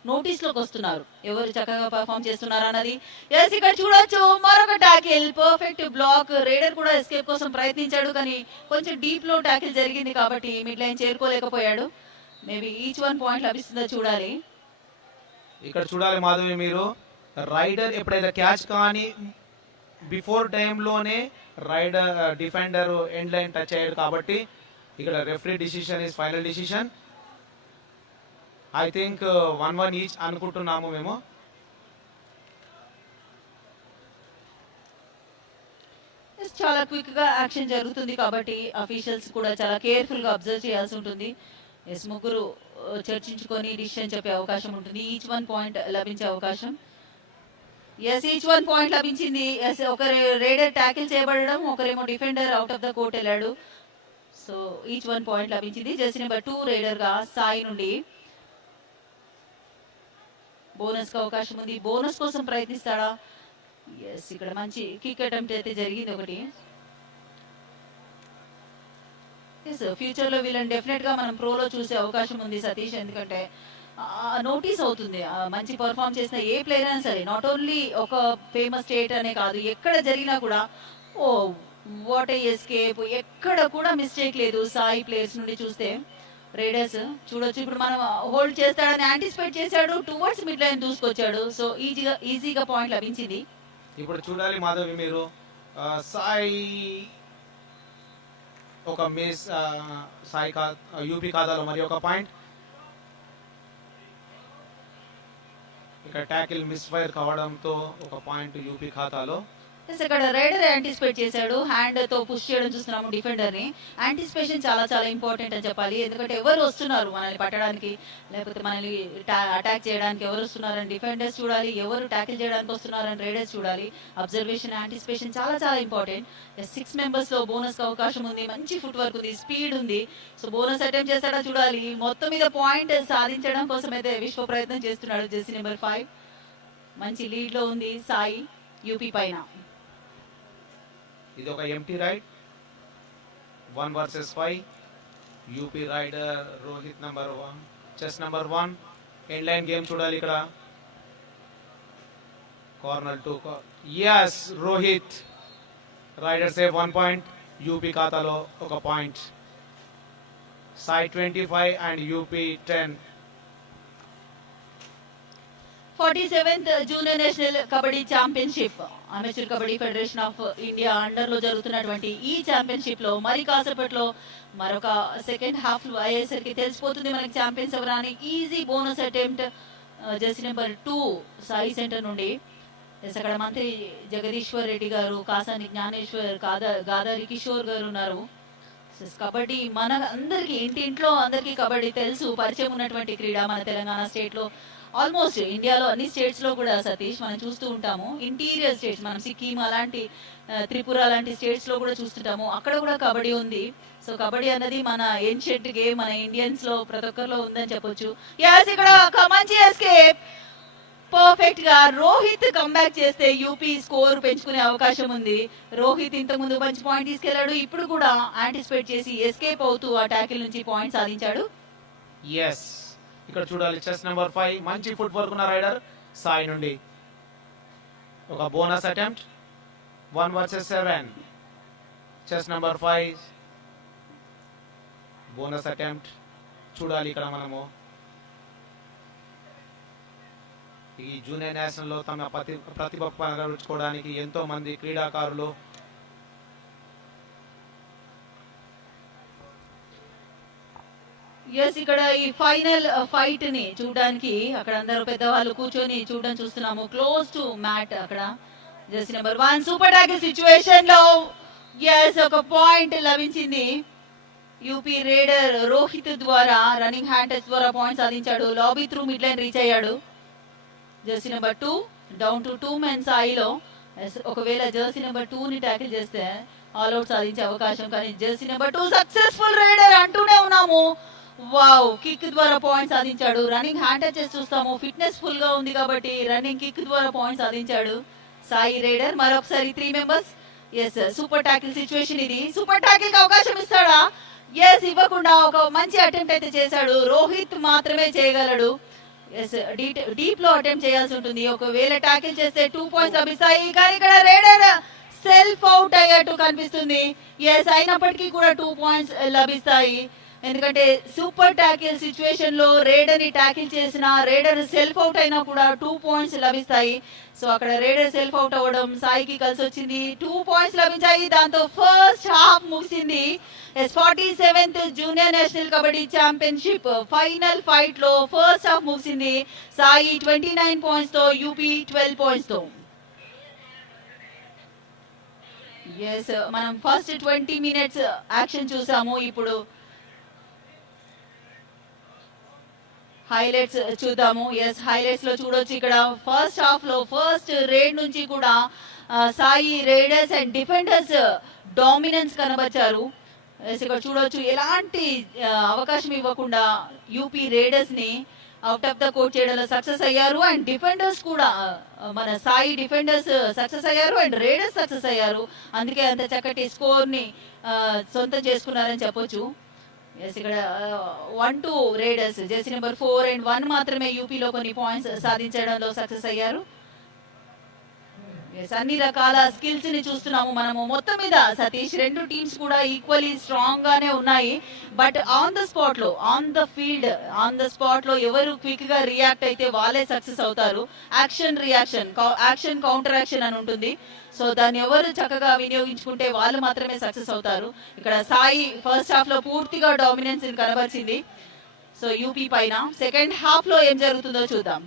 నోటీస్ లోకి వస్తున్నారు ఎవరు చక్కగా పర్ఫామ్ చేస్తున్నారు అన్నది. ఎస్ ఇక్కడ చూడొచ్చు మరొక టాకిల్ పర్ఫెక్ట్ బ్లాక్. రేడర్ కూడా ఎస్కేప్ కోసం ప్రయత్నించాడు కానీ కొంచెం డీప్ లో టాకిల్ జరిగింది కాబట్టి మిడ్ లైన్ చేరుకోలేకపోయాడు. మేబీ ఈచ్ 1 పాయింట్ లభిస్తుందో చూడాలి. ఇక్కడ చూడాలి మాధవి మీరు రైడర్ ఎప్పుడైతే క్యాచ్ కానీ బిఫోర్ టైంలోనే rider defender end line touch అయ్యాడు కాబట్టి ఇక్కడ referee decision is final decision. I think 1-1 each అనుకుంటున్నాము మేము. చాలా క్విక్ గా యాక్షన్ జరుగుతుంది కాబట్టి అఫీషియల్స్ కూడా చాలా కేర్ఫుల్ గా అబ్జర్వ్ చేయాల్సి ఉంటుంది. ఎస్ ముగ్గురు చర్చించుకొని డిసిషన్ చెప్పే అవకాశం ఉంటుంది. ఈచ్ 1 పాయింట్ లభించే అవకాశం. ఎస్ ఈచ్ 1 పాయింట్ లభించింది. ఎస్ ఒకరు రేడర్ ట్యాకిల్ చేయబడడం ఒకరేమో defender out of the court వెళ్ళాడు. సో ఈచ్ 1 పాయింట్ లభించింది. జెర్సీ నెంబర్ 2 రేడర్ గా సాయి నుండి. బోనస్ కి అవకాశం ఉంది. బోనస్ కోసం ప్రయత్నిస్తాడా? ఎస్ ఇక్కడ మంచి కిక్ అటెంప్ట్ అయితే జరిగింది ఒకటి. ఎస్ ఫ్యూచర్ లో వీళ్ళని డెఫినెట్ గా మనం ప్రోలో చూసే అవకాశం ఉంది సతీష్. ఎందుకంటే నోటీస్ అవుతుంది మంచి పర్ఫామ్ చేసిన ఏ ప్లేయర్ అయినా సరే. నాట్ ఓన్లీ ఒక ఫేమస్ స్టేట్ అనే కాదు ఎక్కడ జరిగినా కూడా ఓ వాట్ ఏ ఎస్కేప్ ఎక్కడ కూడా మిస్టేక్ లేదు సాయి ప్లేయర్స్ నుండి చూస్తే. రేడర్స్ చూడొచ్చు ఇప్పుడు మనం హోల్డ్ చేస్తాడని యాంటిసిపేట్ చేశాడు టువర్డ్స్ మిడ్ లైన్ దూసుకొచ్చాడు. సో ఈజీగా పాయింట్ లభించింది. ఇప్పుడు చూడాలి మాధవి మీరు సాయి ఒక మిస్ సాయి యూపీ ఖాతాలో మరి ఒక పాయింట్. ఇక్కడ ట్యాకిల్ మిస్ ఫైర్ కావడంతో ఒక పాయింట్ యూపీ ఖాతాలో. ఎస్ అక్కడ రైడర్ యాంటిసిపేట్ చేశాడు, హ్యాండ్ తో పుష్ చేయడం చూస్తున్నాము డిఫెండర్ ని. యాంటిసిపేషన్ చాలా చాలా ఇంపార్టెంట్ అని చెప్పాలి, ఎందుకంటే ఎవరు వస్తున్నారు మనల్ని పట్టడానికి లేకపోతే మనల్ని అటాక్ చేయడానికి ఎవరు వస్తున్నారని డిఫెండర్స్ చూడాలి, ఎవరు ట్యాకిల్ చేయడానికి వస్తున్నారని రైడర్స్ చూడాలి. అబ్జర్వేషన్ యాంటిసిపేషన్ చాలా చాలా ఇంపార్టెంట్. 6 మెంబర్స్ లో బోనస్ కి అవకాశం ఉంది, మంచి ఫుట్ వర్క్ ఉంది, స్పీడ్ ఉంది. సో బోనస్ అటెంప్ట్ చేస్తాడా చూడాలి. మొత్తం మీద పాయింట్ సాధించడం కోసం అయితే విశ్వ ప్రయత్నం చేస్తున్నాడు. జెర్సీ నెంబర్ 5 మంచి లీడ్ లో ఉంది సాయి యూపీ పైన. ఇది ఒక empty raid, 1 versus 5. UP raider Rohit number 1, chest number 1. End line game చూడాలి ఇక్కడ. Corner 2. Yes, Rohit raider save 1 point. UP ఖాతాలో ఒక point. SAI 25 and UP 10. 47th junior national kabaddi championship amateur kabaddi federation of India under లో జరుగుతున్నటువంటి ఈ ఛాంపియన్షిప్ లో మరి కాసేపట్లో మరొక సెకండ్ హాఫ్ అయ్యేసరికి తెలిసిపోతుంది మనకి ఛాంపియన్స్ ఎవరని. Easy bonus attempt Jersey number 2 Sai centre నుండి. అక్కడ మంత్రి జగదీశ్వర్ రెడ్డి గారు, కాసాని జ్ఞానేశ్వర్, గాదారి కిషోర్ గారు ఉన్నారు. కబడ్డీ మన అందరికి ఇంటింట్లో అందరికి కబడ్డీ తెలుసు, పరిచయం ఉన్నటువంటి క్రీడ మన తెలంగాణ స్టేట్ లో. ఆల్మోస్ట్ ఇండియాలో అన్ని స్టేట్స్ లో కూడా సతీష్ మనం చూస్తూ ఉంటాము. ఇంటీరియర్ స్టేట్స్ మనం సిక్కిం అలాంటి త్రిపుర లాంటి స్టేట్స్ లో కూడా చూస్తుంటాము, అక్కడ కూడా కబడ్డీ ఉంది. సో కబడ్డీ అన్నది మన ఏన్షియంట్ గేమ్, మన ఇండియన్స్ లో ప్రతి ఒక్కరిలో ఉందని చెప్పొచ్చు. యాస్ ఇక్కడ ఒక మంచి ఎస్కేప్, పర్ఫెక్ట్ గా రోహిత్ కంబ్యాక్ చేస్తే యూపీ స్కోర్ పెంచుకునే అవకాశం ఉంది. రోహిత్ ఇంతకు ముందు మంచి పాయింట్ తీసుకెళ్లాడు, ఇప్పుడు కూడా యాంటిసిపేట్ చేసి ఎస్కేప్ అవుతూ ఆ ట్యాకిల్ నుంచి పాయింట్ సాధించాడు. ఎస్, ఇక్కడ చూడాలి చెస్ నెంబర్ 5, మంచి ఫుట్ వర్క్ ఉన్న రైడర్ సాయి నుండి. ఒక bonus attempt, 1 versus 7. Chest number 5 bonus attempt చూడాలి ఇక్కడ మనము. ఈ జూనియర్ నేషనల్ లో తమ ప్రతిభ కనబరుచుకోవడానికి ఎంతో మంది క్రీడాకారులు ఎస్ ఇక్కడ ఈ ఫైనల్ ఫైట్ ని చూడడానికి అక్కడ అందరూ పెద్దవాళ్ళు కూర్చొని చూస్తున్నాము. క్లోజ్ టు మ్యాట్ అక్కడ jersey number 1 super tackle situation లో ఎస్ ఒక పాయింట్ లభించింది. యూపీ రేడర్ రోహిత్ ద్వారా రన్నింగ్ హ్యాండ్ టచ్ ద్వారా పాయింట్ సాధించాడు. Lobby through mid line reach అయ్యాడు. Jersey number 2 down to 2 men సాయిలో. ఒకవేళ జెర్సీ నెంబర్ 2 ని ట్యాకిల్ చేస్తే ఆల్అౌట్ సాధించే అవకాశం, కానీ జెర్సీ నెంబర్ 2 సక్సెస్ఫుల్ రైడర్ అంటూనే ఉన్నాము. వావ్, కిక్ ద్వారా పాయింట్ సాధించాడు. రన్నింగ్ హ్యాండ్ టచెస్ చూస్తాము, ఫిట్నెస్ ఫుల్ గా ఉంది కాబట్టి రన్నింగ్ కిక్ ద్వారా పాయింట్ సాధించాడు సాయి రైడర్. మరొకసారి 3 members. Yes super tackle situation ఇది. సూపర్ టాకిల్ కి అవకాశం ఇస్తాడా? ఎస్, ఇవ్వకుండా ఒక మంచి అటెంప్ట్ అయితే చేశాడు. రోహిత్ మాత్రమే చేయగలడు. ఎస్, డీప్ లో అటెంప్ట్ చేయాల్సి ఉంటుంది. ఒకవేళ టాకిల్ చేస్తే 2 పాయింట్స్ లభిస్తాయి, కానీ ఇక్కడ రైడర్ సెల్ఫ్ అవుట్ అయ్యేట్టు కనిపిస్తుంది. ఎస్, అయినప్పటికీ కూడా 2 పాయింట్స్ లభిస్తాయి, ఎందుకంటే సూపర్ టాకిల్ సిచ్యువేషన్ లో రేడర్ ని టాకిల్ చేసిన రేడర్ సెల్ఫ్ అవుట్ అయినా కూడా 2 పాయింట్స్ లభిస్తాయి. సో అక్కడ రేడర్ సెల్ఫ్ అవుట్ అవ్వడం సాయికి కలిసి వచ్చింది. 2 పాయింట్స్ లభించాయి, దాంతో ఫస్ట్ హాఫ్ ముగిసింది. 47th junior national kabaddi championship final fight లో ఫస్ట్ హాఫ్ ముగిసింది. సాయి 29 పాయింట్స్ తో, యూపీ 12 పాయింట్స్ తో. ఎస్, మనం ఫస్ట్ 20 మినిట్స్ యాక్షన్ చూసాము. ఇప్పుడు హైలైట్స్ చూద్దాము. ఎస్, హైలైట్స్ లో చూడొచ్చు ఇక్కడ ఫస్ట్ హాఫ్ లో ఫస్ట్ రేడ్ నుంచి కూడా SAI raiders and defenders dominance కనబరిచారు. ఇక్కడ చూడొచ్చు ఎలాంటి అవకాశం ఇవ్వకుండా యూపీ రైడర్స్ ని అవుట్ ఆఫ్ ద కోర్ట్ చేయడంలో సక్సెస్ అయ్యారు. అండ్ డిఫెండర్స్ కూడా మన సాయి డిఫెండర్స్ సక్సెస్ అయ్యారు అండ్ రైడర్స్ సక్సెస్ అయ్యారు. అందుకే అంత చక్కటి స్కోర్ ని సొంతం చేసుకున్నారని చెప్పొచ్చు. ఎస్, ఇక్కడ 1-2 రైడర్స్ జెర్సీ నెంబర్ 4 అండ్ 1 మాత్రమే యూపీలో కొన్ని పాయింట్స్ సాధించడంలో సక్సెస్ అయ్యారు. అన్ని రకాల స్కిల్స్ ని చూస్తున్నాము మనము. మొత్తం మీద సతీష్ రెండు టీమ్స్ కూడా ఈక్వల్లీ స్ట్రాంగ్ గానే ఉన్నాయి. బట్ ఆన్ ద స్పాట్ లో, on the field, on the spot లో ఎవరు క్విక్ గా రియాక్ట్ అయితే వాళ్ళే సక్సెస్ అవుతారు. Action reaction, action counter action అని ఉంటుంది. సో దాన్ని ఎవరు చక్కగా వినియోగించుకుంటే వాళ్ళు మాత్రమే సక్సెస్ అవుతారు. ఇక్కడ సాయి ఫస్ట్ హాఫ్ లో పూర్తిగా డామినెన్స్ కనబరిచింది సో యూపీ పైన. సెకండ్ హాఫ్ లో ఏం జరుగుతుందో చూద్దాం.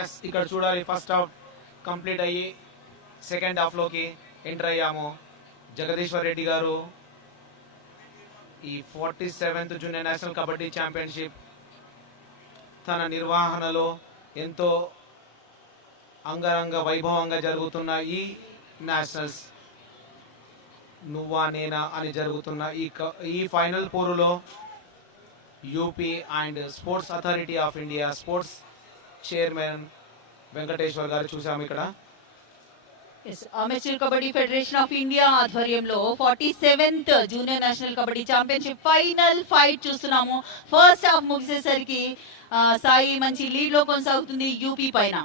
ఎస్, ఇక్కడ చూడాలి. ఫస్ట్ హాఫ్ కంప్లీట్ అయ్యి సెకండ్ హాఫ్లోకి ఎంటర్ అయ్యాము. జగదీశ్వర్ రెడ్డి గారు ఈ 47th junior national kabaddi championship తన నిర్వహణలో ఎంతో అంగరంగ వైభవంగా జరుగుతున్న ఈ నేషనల్స్ నువ్వా నేనా అని జరుగుతున్న ఈ ఫైనల్ పోరులో UP and sports authority of India sports chairman Venkateshwar గారు చూసాము ఇక్కడ. Amateur kabaddi federation of India ఆధ్వర్యంలో 47th junior national kabaddi championship final fight చూస్తున్నాము. ఫస్ట్ హాఫ్ ముగిసేసరికి సాయి మంచి లీడ్ లో కొనసాగుతుంది యూపీ పైన.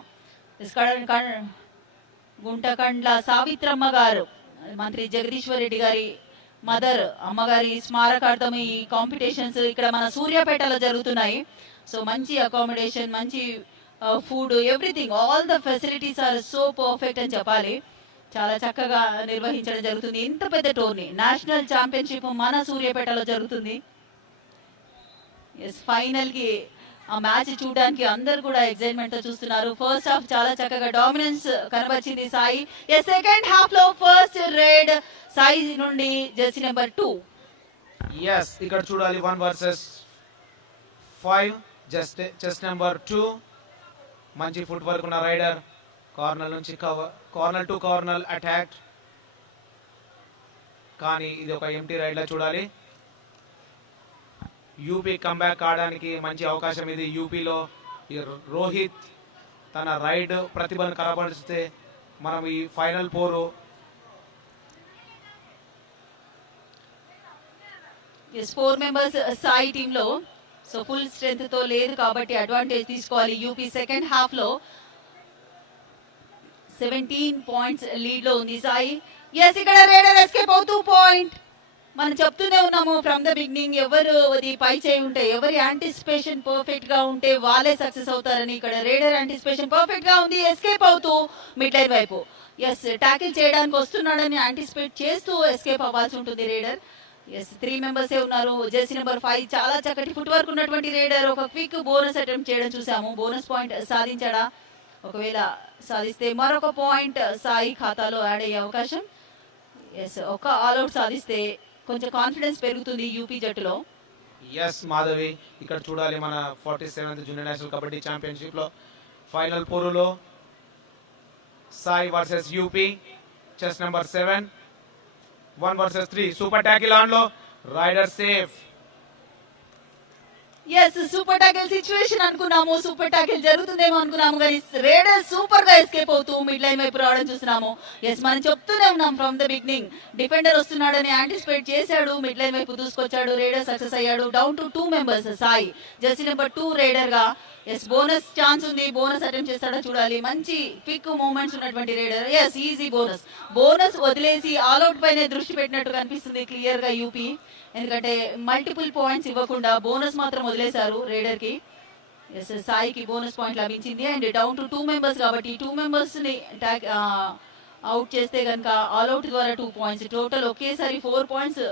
గుంటకండ్ల సావిత్రమ్మ గారు మంత్రి జగదీశ్వర్ రెడ్డి గారి మదర్ అమ్మగారి స్మారకార్థం ఈ కాంపిటీషన్స్ ఇక్కడ మన సూర్యాపేటలో జరుగుతున్నాయి. సో మంచి అకామిడేషన్, మంచి food, everything, all the facilities are so perfect అని చెప్పాలి. చాలా చక్కగా నిర్వహించడం జరుగుతుంది. ఇంత పెద్ద టోర్నీ నేషనల్ ఛాంపియన్షిప్ మన సూర్యాపేటలో జరుగుతుంది. ఎస్, ఫైనల్ కి ఆ మ్యాచ్ చూడడానికి అందరు కూడా ఎక్సైట్మెంట్ తో చూస్తున్నారు. ఫస్ట్ హాఫ్ చాలా చక్కగా డామినెన్స్ కనబరిచింది సాయి. సెకండ్ హాఫ్ లో ఫస్ట్ రేడ్ సాయి నుండి జెర్సీ నెంబర్ 2. ఎస్, ఇక్కడ చూడాలి 1 వర్సెస్ 5 చెస్ నెంబర్ 2. మంచి ఫుట్ వర్క్ ఉన్న రైడర్ కార్నర్ నుంచి కార్నర్ టు కార్నర్ అటాక్, కానీ ఇది ఒక ఎంటీ రైడ్ లా చూడాలి. యూపీ కంబ్యాక్ ఆడడానికి మంచి అవకాశం ఇది. యూపీలో ఈ రోహిత్ తన రైడ్ ప్రతిభను కనబరిస్తే మనం ఈ ఫైనల్ పోరు 4 మెంబర్స్ సాయి టీమ్ లో, సో ఫుల్ స్ట్రెంత్ తో లేదు కాబట్టి అడ్వాంటేజ్ తీసుకోవాలి. యూపీ సెకండ్ హాఫ్ లో 17 పాయింట్స్ లీడ్ లో ఉంది సాయి. ఎస్, ఇక్కడ రైడర్ ఎస్కేప్ అవుతూ పాయింట్. మనం చెప్తూనే ఉన్నాము ఫ్రమ్ ద బిగినింగ్, ఎవరు పై చేయి ఉంటే, ఎవరి యాంటిసిపేషన్ పర్ఫెక్ట్ గా ఉంటే వాళ్ళే సక్సెస్ అవుతారని. ఇక్కడ రైడర్ యాంటిసిపేషన్ పర్ఫెక్ట్ గా ఉంది, ఎస్కేప్ అవుతూ మిడ్ లైన్ వైపు. ఎస్, ట్యాకిల్ చేయడానికి వస్తున్నాడని యాంటిసిపేట్ చేస్తూ ఎస్కేప్ అవ్వాల్సి ఉంటుంది రైడర్. ఎస్, 3 మెంబర్సే ఉన్నారు. జెర్సీ నెంబర్ 5 చాలా చక్కటి ఫుట్ వర్క్ ఉన్నటువంటి రైడర్ ఒక క్విక్ బోనస్ అటెంప్ట్ చేయడం చూసాము. బోనస్ పాయింట్ సాధించడా? ఒకవేళ సాధిస్తే మరొక పాయింట్ సాయి ఖాతాలో యాడ్ అయ్యే అవకాశం. ఎస్, ఒక ఆల్అౌట్ సాధిస్తే కొంచెం కాన్ఫిడెన్స్ పెరుగుతుంది యూపీ జట్టులో. ఎస్ మాధవి, ఇక్కడ చూడాలి మన 47th junior national kabaddi championship లో ఫైనల్ పోరులో SAI versus UP chest number 7. 1 versus 3 super tackle on లో raider safe. Yes, super tackle situation అనుకున్నాము, సూపర్ టాకిల్ జరుగుతుందేమో అనుకున్నాము, కానీ రేడర్ సూపర్ గా ఎస్కేప్ అవుతూ మిడ్ లైన్ వైపు రావడం చూస్తున్నాము. ఎస్, మనం చెప్తూనే ఉన్నాం ఫ్రమ్ ద బిగినింగ్, డిఫెండర్ వస్తున్నాడని యాంటిసిపేట్ చేశాడు, మిడ్ లైన్ వైపు దూసుకొచ్చాడు, రేడర్ సక్సెస్ అయ్యాడు. Down to 2 members SAI, Jersey number 2 రేడర్ గా. ఎస్, బోనస్ ఛాన్స్ ఉంది, బోనస్ అటెంప్ట్ చేస్తాడో చూడాలి. మంచి క్విక్ మూమెంట్స్ ఉన్నటువంటి రేడర్. ఎస్, ఈజీ బోనస్ వదిలేసి ఆల్అౌట్ పైనే దృష్టి పెట్టినట్టు కనిపిస్తుంది క్లియర్ గా యూపీ. ఎందుకంటే మల్టిపుల్ పాయింట్స్ ఇవ్వకుండా బోనస్ మాత్రం వదిలేశారు రేడర్ కి. ఎస్, సాయికి బోనస్ పాయింట్ లభించింది. అండ్ డౌన్ టు 2 మెంబర్స్ కాబట్టి 2 మెంబర్స్ ని అవుట్ చేస్తే కనుక ఆల్అౌట్ ద్వారా 2 పాయింట్స్, టోటల్ ఒకేసారి 4 పాయింట్స్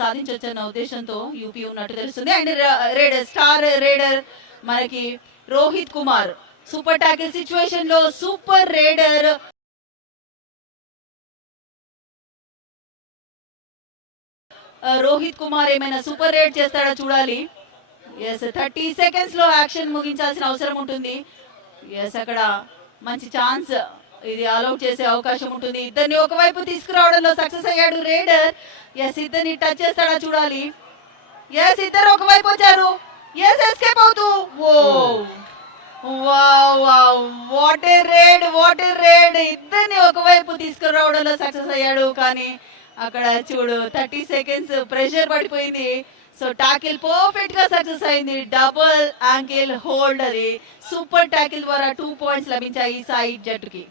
సాధించవచ్చన్న ఉద్దేశంతో యూపీ ఉన్నట్టు తెలుస్తుంది. అండ్ రేడర్ స్టార్ రేడర్ మనకి Rohit Kumar super tackle situation లో సూపర్ రేడర్ రోహిత్ కుమార్ ఏమైనా సూపర్ రేడ్ చేస్తాడా చూడాలి. ఎస్, 30 సెకండ్స్ లో యాక్షన్ ముగించాల్సిన అవసరం ఉంటుంది. ఎస్, అక్కడ మంచి ఛాన్స్, ఇది ఆల్అౌట్ చేసే అవకాశం ఉంటుంది. ఇద్దరిని ఒకవైపు తీసుకురావడంలో సక్సెస్ అయ్యాడు రేడర్. ఎస్, ఇద్దరిని టచ్ చేస్తాడా చూడాలి. ఎస్, ఇద్దరు ఒకవైపు వచ్చారు. ఎస్, ఎస్కేప్ అవుతూ వాట్ ఏ రేడ్. ఇద్దరిని ఒకవైపు తీసుకురావడంలో సక్సెస్ అయ్యాడు, కానీ అక్కడ చూడు 30 సెకండ్స్ ప్రెషర్ పడిపోయింది. సో టాకిల్ పర్ఫెక్ట్ గా సక్సెస్ అయింది, డబుల్ యాంకిల్ హోల్డ్. అది సూపర్ టాకిల్ ద్వారా 2 పాయింట్స్ లభించాయి సాయి జట్టుకి.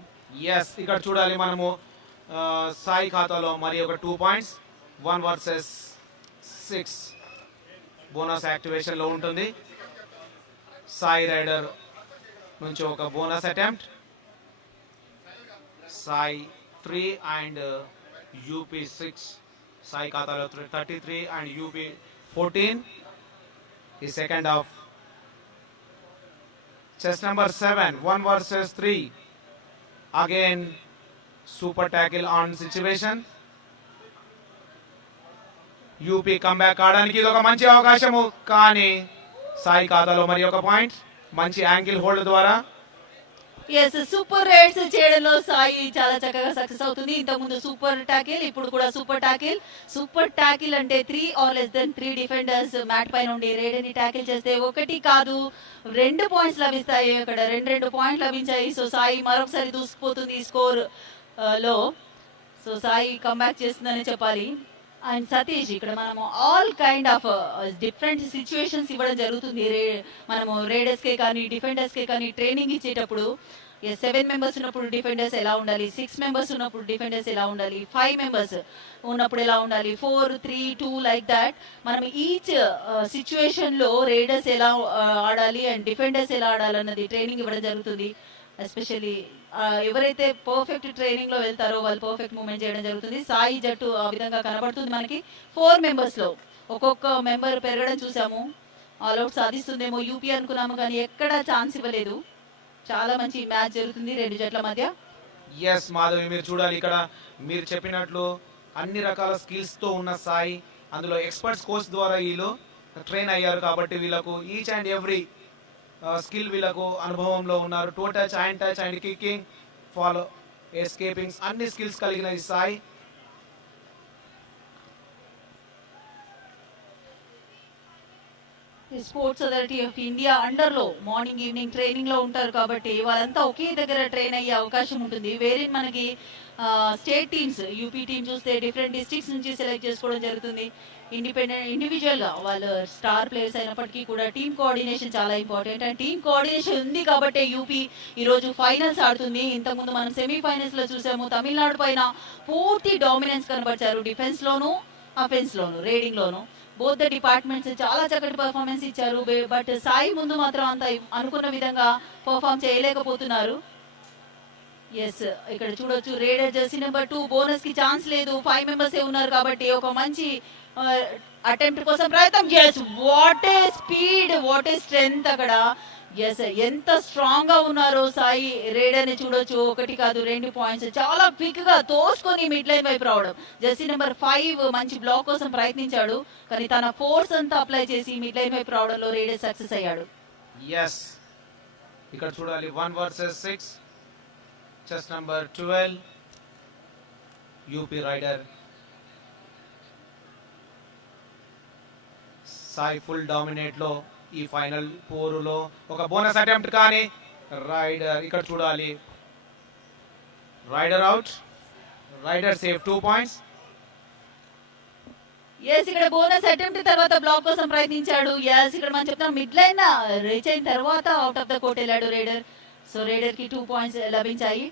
ఎస్, ఇక్కడ చూడాలి మనము సాయి ఖాతాలో మరి ఒక 2 పాయింట్స్. 1 వర్సెస్ 6 బోనస్ యాక్టివేషన్ లో ఉంటుంది. సాయి రైడర్ నుంచి ఒక bonus attempt. Sai 3 and UP 6. Sai ఖాతాలో 33 అండ్ యూపీ 14. ఈ second half chess number 7 1 versus 3 again super tackle on situation. UP comeback ఆడడానికి ఇది ఒక మంచి అవకాశము, కానీ సాయి ఖాతాలో మరి ఒక పాయింట్ మంచి యాంగిల్ హోల్డ్ ద్వారా. ఎస్, సూపర్ రైడ్స్ చేయడంలో సాయి చాలా చక్కగా సక్సెస్ అవుతుంది. ఇంతకుముందు సూపర్ టాకిల్, ఇప్పుడు కూడా సూపర్ టాకిల్. సూపర్ టాకిల్ అంటే 3 or less than 3 defenders mat పైన ఉండి రేడర్ ని టాకిల్ చేస్తే 1 కాదు 2 పాయింట్స్ లభిస్తాయి. అక్కడ 2 పాయింట్లు లభించాయి. సో సాయి మరొకసారి దూసుకుపోతుంది ఈ స్కోర్ లో. సో సాయి కంబ్యాక్ చేస్తుందని చెప్పాలి. అండ్ సతీష్, ఇక్కడ మనము all kind of different situations ఇవ్వడం జరుగుతుంది. మనము రేడర్స్ కే కానీ డిఫెండర్స్ కే కానీ ట్రైనింగ్ ఇచ్చేటప్పుడు 7 మెంబర్స్ ఉన్నప్పుడు డిఫెండర్స్ ఎలా ఉండాలి, 6 మెంబర్స్ ఉన్నప్పుడు డిఫెండర్స్ ఎలా ఉండాలి, 5 మెంబర్స్ ఉన్నప్పుడు ఎలా ఉండాలి, 4, 3, 2 లైక్ దాట్ మనం ఈచ్ సిచ్యువేషన్ లో రేడర్స్ ఎలా ఆడాలి అండ్ డిఫెండర్స్ ఎలా ఆడాలన్నది ట్రైనింగ్ ఇవ్వడం జరుగుతుంది. ఎస్పెషల్లీ ఎవరైతే పర్ఫెక్ట్ ట్రైనింగ్ లో వెళ్తారో వాళ్ళు పర్ఫెక్ట్ మూవ్మెంట్ చేయడం జరుగుతుంది. సాయి జట్టు ఆ విధంగా కనబడుతుంది మనకి. 4 మెంబర్స్ లో ఒక్కొక్క మెంబర్ పెరగడం చూసాము. ఆల్అౌట్ సాధిస్తుందేమో యూపీ అనుకున్నాము, కానీ ఎక్కడ ఛాన్స్ ఇవ్వలేదు. చాలా మంచి మ్యాచ్ జరుగుతుంది 2 జట్ల మధ్య. ఎస్ మాధవి, మీరు చూడాలి ఇక్కడ మీరు చెప్పినట్లు అన్ని రకాల స్కిల్స్ తో ఉన్న సాయి, అందులో ఎక్స్పర్ట్స్ కోచ్ ద్వారా వీళ్ళు ట్రైన్ అయ్యారు కాబట్టి వీళ్ళకు ఈచ్ అండ్ ఎవ్రీ స్కిల్ వీళ్ళకు అనుభవంలో ఉన్నారు. Toe touch, hand touch and kicking, follow, escapings అన్ని స్కిల్స్ కలిగిన ఈ SAI. Sports authority of India under లో మార్నింగ్ ఈవినింగ్ ట్రైనింగ్ లో ఉంటారు కాబట్టి వాళ్ళంతా ఒకే దగ్గర ట్రైన్ అయ్యే అవకాశం ఉంటుంది. వేరే మనకి స్టేట్ టీమ్స్, యూపీ టీమ్ చూస్తే డిఫరెంట్ డిస్ట్రిక్ట్స్ నుంచి సెలెక్ట్ చేసుకోవడం జరుగుతుంది. ఇండివిజువల్ గా వాళ్ళు స్టార్ ప్లేయర్స్ అయినప్పటికీ కూడా టీమ్ కోఆర్డినేషన్ చాలా ఇంపార్టెంట్. అండ్ టీమ్ కోఆర్డినేషన్ ఉంది కాబట్టి యూపీ ఈ రోజు ఫైనల్స్ ఆడుతుంది. ఇంతకుముందు మనం సెమీఫైనల్స్ లో చూసాము, తమిళనాడు పైన పూర్తి డామినెన్స్ కనబరిచారు. డిఫెన్స్ లోను, అఫెన్స్ లోను, రేడింగ్ లోను బోత్ ద డిపార్ట్మెంట్స్ చాలా చక్కటి పర్ఫార్మెన్స్ ఇచ్చారు. బట్ సాయి ముందు మాత్రం అంత అనుకున్న విధంగా పర్ఫార్మ్ చేయలేకపోతున్నారు. ఎస్, ఇక్కడ చూడొచ్చు రేడర్ జెర్సీ నెంబర్ 2 బోనస్ కి ఛాన్స్ లేదు. 5 మెంబర్స్ ఉన్నారు కాబట్టి ఒక మంచి అటెంప్ట్ కోసం ప్రయత్నం. Yes, what a speed, what a strength అక్కడ. ఎస్, ఎంత స్ట్రాంగ్ గా ఉన్నారో సాయి రేడర్ ని చూడొచ్చు. 1 కాదు 2 పాయింట్స్ చాలా క్విక్ గా తోసుకొని మిడ్ లైన్ వైపు రావడం. జెర్సీ నెంబర్ 5 మంచి బ్లాక్ కోసం ప్రయత్నించాడు, కానీ తన ఫోర్స్ అంతా అప్లై చేసి మిడ్ లైన్ వైపు రావడంలో రేడర్ సక్సెస్ అయ్యాడు. ఎస్, ఇక్కడ చూడాలి 1 versus 6, chest number 12, UP raider. SAI full dominate లో ఈ ఫైనల్ పోరులో ఒక బోనస్ అటెంప్ట్, కానీ రైడర్ ఇక్కడ చూడాలి raider out, raider save 2 points. Yes, ఇక్కడ బోనస్ అటెంప్ట్ తర్వాత బ్లాక్ కోసం ప్రయత్నించాడు. ఎస్, ఇక్కడ మనం చెప్తాం మిడ్ లైన్ రీచ్ అయిన తర్వాత అవుట్ ఆఫ్ ద కోర్ట్ వెళ్ళాడు రేడర్. సో రేడర్ కి 2 points లభించాయి.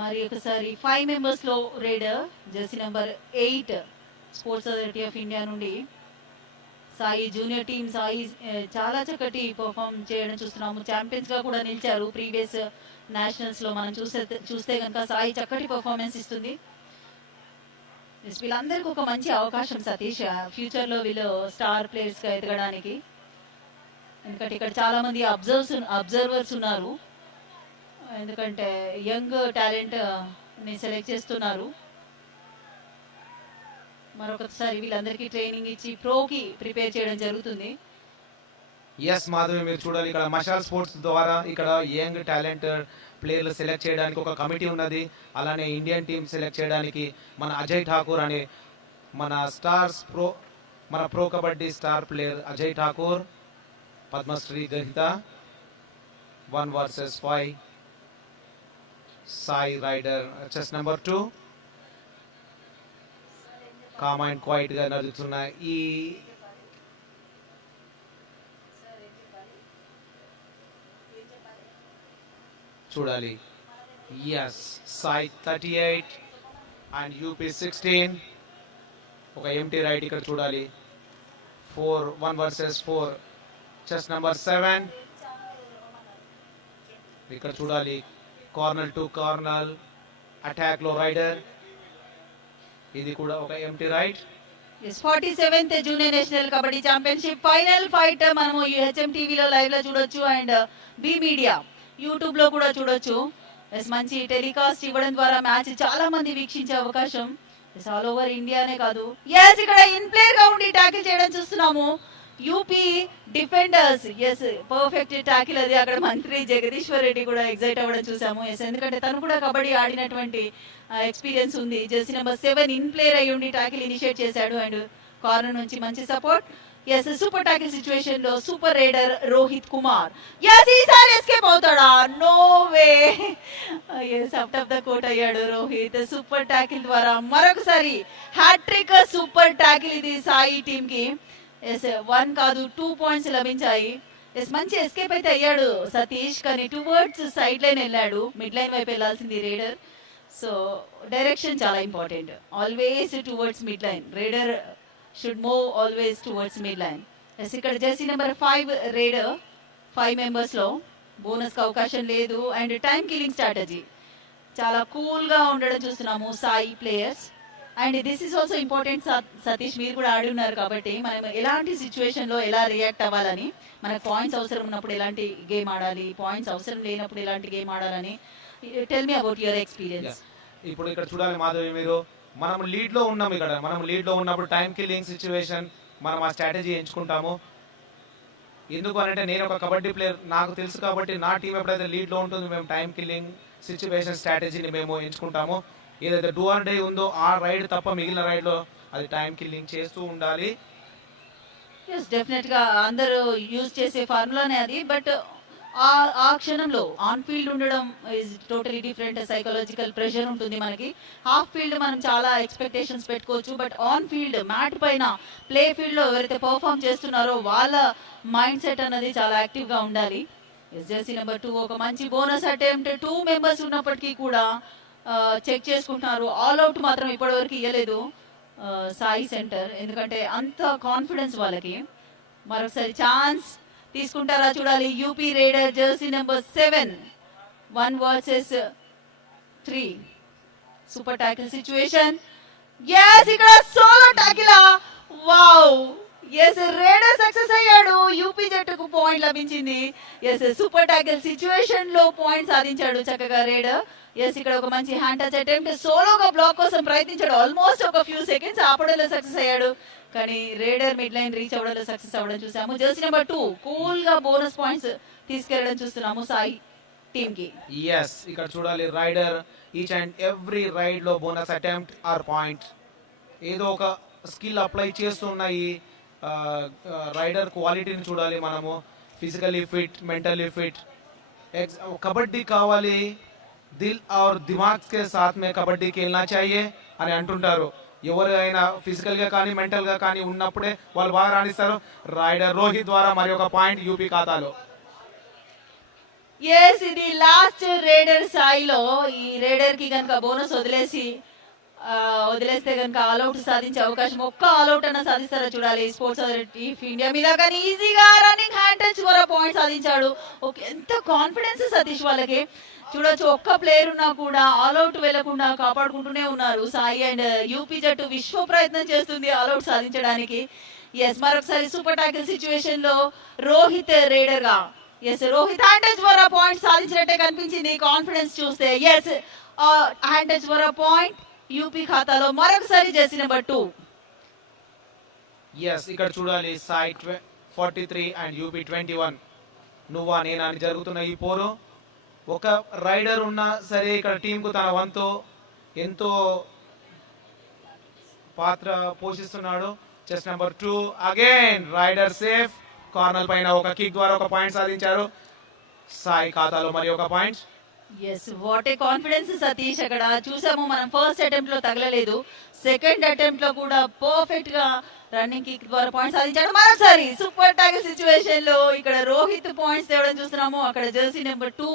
మరి ఒకసారి 5 మెంబర్స్ లో raider jersey number 8 sports authority of India నుండి సాయి జూనియర్ టీమ్. సాయి చాలా చక్కటి పర్ఫార్మ్ చేయడం చూస్తున్నాము. ఛాంపియన్స్ గా కూడా నిలిచారు ప్రీవియస్ నేషనల్స్ లో. మనం చూస్తే కనుక సాయి చక్కటి పర్ఫార్మెన్స్ ఇస్తుంది. వీళ్ళందరికీ ఒక మంచి అవకాశం సతీష్, ఫ్యూచర్ లో వీళ్ళు స్టార్ ప్లేయర్స్ గా ఎదగడానికి. ఎందుకంటే ఇక్కడ చాలా మంది అబ్జర్వర్స్ ఉన్నారు, ఎందుకంటే యంగ్ టాలెంట్ ని సెలెక్ట్ చేస్తున్నారు. మరొకసారి వీళ్ళందరికీ ట్రైనింగ్ ఇచ్చి ప్రోకి ప్రిపేర్ చేయడం జరుగుతుంది. ఎస్ మాధవి, మీరు చూడాలి ఇక్కడ మషాల్ స్పోర్ట్స్ ద్వారా ఇక్కడ యంగ్ టాలెంట్ ప్లేయర్లు సెలెక్ట్ చేయడానికి ఒక కమిటీ ఉన్నది. అలానే ఇండియన్ టీమ్ సెలెక్ట్ చేయడానికి మన అజయ్ ఠాకూర్ అనే మన pro kabaddi star player Ajay Thakur, Padma Shri గ్రహీత. 1 versus 5, SAI raider chest number 2. Calm and quiet గా నడుస్తున్న ఈ చూడాలి. Yes, SAI 38 and UP 16. ఒక ఎంటీ రైట్ ఇక్కడ చూడాలి. 1 versus 4, చెస్ నెంబర్ 7. ఇక్కడ చూడాలి కార్నర్ టు కార్నర్ అటాక్ లో రైడర్, ఇది కూడా ఒక empty right. 47th junior national kabaddi championship final fight మనము UHM టీవీలో లైవ్ లో చూడొచ్చు అండ్ బి మీడియా యూట్యూబ్ లో కూడా చూడొచ్చు. ఎస్ మంచి టెలికాస్ట్ ఇవ్వడం ద్వారా మ్యాచ్ చాలా మంది వీక్షించే అవకాశం ఎస్ ఆల్ ఓవర్ ఇండియానే కాదు. ఎస్ ఇక్కడ ఇన్ ప్లేయర్ గా ఉండి ట్యాకిల్ చేయడం చూస్తున్నాము UP defenders. Yes perfect tackle అది. అక్కడ మంత్రి జగదీశ్వర్ రెడ్డి కూడా ఎగ్జైట్ అవ్వడం చూసాము. ఎస్ ఎందుకంటే తను కూడా కబడ్డీ ఆడినటువంటి ఎక్స్పీరియన్స్ ఉంది. జెర్సీ నెంబర్ 7 ఇన్ ప్లేయర్ అయ్యి ఉండి ట్యాకిల్ ఇనిషియేట్ చేశాడు అండ్ కార్నర్ నుంచి మంచి support. Yes super tackle situation లో super raider Rohit Kumar. Yes ఈసారి ఎస్కేప్ అవుతాడా? No way. Yes out of the court అయ్యాడు రోహిత్. సూపర్ ట్యాకిల్ ద్వారా మరొకసారి హ్యాట్రిక్ సూపర్ ట్యాకిల్ ఇది సాయి టీమ్ కి. ఎస్ 1 కాదు 2 పాయింట్స్ లభించాయి. ఎస్ మంచి ఎస్కేప్ అయితే అయ్యాడు సతీష్, కానీ టువర్డ్స్ సైడ్ లైన్ వెళ్ళాడు. మిడ్ లైన్ వైపు వెళ్ళాల్సింది రైడర్. సో డైరెక్షన్ చాలా important. Always towards mid line. Raider should move always towards midline. Yes ఇక్కడ జెర్సీ నెంబర్ 5 రైడర్ 5 మెంబర్స్ లో బోనస్ కి అవకాశం లేదు అండ్ టైం కిల్లింగ్ స్ట్రాటజీ చాలా కూల్ గా ఉండడం చూస్తున్నాము SAI players. And this is also important. Satish మీరు కూడా ఆడి ఉన్నారు కాబట్టి మనం ఎలాంటి సిచ్యువేషన్ లో ఎలా రియాక్ట్ అవ్వాలని, మనకు పాయింట్స్ అవసరం ఉన్నప్పుడు ఎలాంటి గేమ్ ఆడాలి, పాయింట్స్ అవసరం లేనప్పుడు ఎలాంటి గేమ్ ఆడాలని tell me about your experience. ఇప్పుడు ఇక్కడ చూడాలి మాధవి, మీరు మనం లీడ్ లో ఉన్నాం. ఇక్కడ మనం లీడ్ లో ఉన్నప్పుడు టైం కిల్లింగ్ సిచ్యువేషన్ మనం ఆ స్ట్రాటజీ ఎంచుకుంటాము. ఎందుకు అంటే నేను ఒక కబడ్డీ ప్లేయర్, నాకు తెలుసు కాబట్టి నా టీం ఎప్పుడైతే లీడ్ లో ఉంటుంది మేము టైం కిల్లింగ్ సిచ్యువేషన్ స్ట్రాటజీని మేము ఎంచుకుంటాము. ఏదైతే డూ ఆర్ డే ఉందో ఆ రైడ్ తప్ప మిగిలిన రైడ్ లో అది టైం కిల్లింగ్ చేస్తూ ఉండాలి. ఎస్ డెఫినెట్ గా అందరూ యూజ్ చేసే ఫార్ములానే అది. బట్ ఆ క్షణంలో ఆన్ ఫీల్డ్ ఉండడం is totally different. Psychological pressure ఉంటుంది మనకి. హాఫ్ ఫీల్డ్ మనం చాలా ఎక్స్పెక్టేషన్స్ పెట్టుకోవచ్చు, బట్ ఆన్ ఫీల్డ్ మ్యాట్ పైన ప్లే ఫీల్డ్ లో ఎవరైతే పర్ఫామ్ చేస్తున్నారో వాళ్ళ మైండ్ సెట్ అన్నది చాలా యాక్టివ్ గా ఉండాలి. జెర్సీ నెంబర్ 2 ఒక మంచి బోనస్ అటెంప్ట్. 2 మెంబర్స్ ఉన్నప్పటికీ కూడా చెక్ చేసుకుంటున్నారు. ఆల్ అవుట్ మాత్రం ఇప్పటివరకు ఇవ్వలేదు సాయి సెంటర్, ఎందుకంటే అంత కాన్ఫిడెన్స్ వాళ్ళకి. మరొకసారి ఛాన్స్ తీసుకుంటారా చూడాలి. UP raider jersey number 7 1 versus 3 super tackle situation. Yes ఇక్కడ solo tackle. Wow. Yes raider success అయ్యాడు. యూపీ జట్టుకు పాయింట్ లభించింది. ఎస్ సూపర్ ట్యాకిల్ సిచ్యువేషన్ లో పాయింట్ సాధించాడు చక్కగా రైడర్. ఎస్ ఇక్కడ ఒక మంచి హ్యాండ్ టచ్ అటెంప్ట్. సోలోగా బ్లాక్ కోసం ప్రయత్నించాడు. ఆల్మోస్ట్ ఒక ఫ్యూ సెకండ్స్ ఆపడంలో సక్సెస్ అయ్యాడు, కానీ రైడర్ మిడ్ లైన్ రీచ్ అవ్వడంలో సక్సెస్ అవ్వడం చూసాము. జెర్సీ నెంబర్ 2 కూల్ గా బోనస్ పాయింట్స్ తీసుకెళ్లడం చూస్తున్నాము సాయి టీమ్ కి. ఎస్ ఇక్కడ చూడాలి raider each and every raid లో బోనస్ అటెంప్ట్ ఆర్ పాయింట్ ఏదో ఒక స్కిల్ అప్లై చేస్తున్నాయి. రైడర్ క్వాలిటీని చూడాలి మనము. Physically fit, mentally fit. Kabaddi కావాలి, దిల్ और दिमाग के साथ में కబడ్డీ खेलना चाहिए అని అంటుంటారు. ఎవరైనా ఫిజికల్ గా కానీ మెంటల్ గా కానీ ఉన్నప్పుడే వాళ్ళు బాగా రాణిస్తారు. రైడర్ రోహిత్ ద్వారా మరి ఒక పాయింట్ యూపీ ఖాతాలో. ఎస్ ఇది లాస్ట్ రైడర్ సాయిలో. ఈ రైడర్ కి కనుక బోనస్ వదిలేస్తే కనుక ఆల్అౌట్ సాధించే అవకాశం, ఒక్క ఆల్అౌట్ అన్న సాధిస్తారా చూడాలి స్పోర్ట్స్ అథారిటీ ఆఫ్ ఇండియా మీద. కానీ ఈజీగా రన్నింగ్ హ్యాండ్ టచ్ ద్వారా పాయింట్ సాధించాడు. ఎంత కాన్ఫిడెన్స్ సతీష్ వాళ్ళకి. చూడొచ్చు ఒక్క ప్లేయర్ ఉన్నా కూడా ఆల్అౌట్ వెళ్లకుండా కాపాడుకుంటూనే ఉన్నారు సాయి. అండ్ యూపీ జట్టు విశ్వ ప్రయత్నం చేస్తుంది ఆల్అౌట్ సాధించడానికి. ఎస్ మరొకసారి సూపర్ ట్యాకిల్ సిచ్యువేషన్ లో రోహిత్ రైడర్ గా. ఎస్ రోహిత్ హ్యాండ్ టచ్ ద్వారా పాయింట్ సాధించినట్టే కనిపించింది కాన్ఫిడెన్స్ చూస్తే. ఎస్ హ్యాండ్ టచ్ ద్వారా పాయింట్ యూపీ ఖాతాలో. మరొకసారి జెర్సీ నెంబర్ 2. ఎస్ ఇక్కడ చూడాలి సాయి 43 అండ్ యూపీ 21 నువ్వా నేనా అని జరుగుతున్న ఈ పోరు. ఒక రైడర్ ఉన్నా సరే ఇక్కడ టీంకు తన వంతు ఎంతో పాత్ర పోషిస్తున్నాడు. Chest number 2 again raider safe. Corner పైన ఒక కిక్ ద్వారా ఒక పాయింట్ సాధించారు. సాయి ఖాతాలో మరి ఒక point. Yes what a confidence Satish. అక్కడ చూసాము మనం ఫస్ట్ అటెంప్ట్ లో తగలలేదు, సెకండ్ అటెంప్ట్ లో కూడా పర్ఫెక్ట్ గా రన్నింగ్ కిక్ ద్వారా పాయింట్ సాధించాడు. మరోసారి సూపర్ ట్యాకిల్ సిచ్యువేషన్ లో ఇక్కడ రోహిత్ పాయింట్స్ తేవడం చూస్తున్నాము. అక్కడ జెర్సీ నెంబర్ 2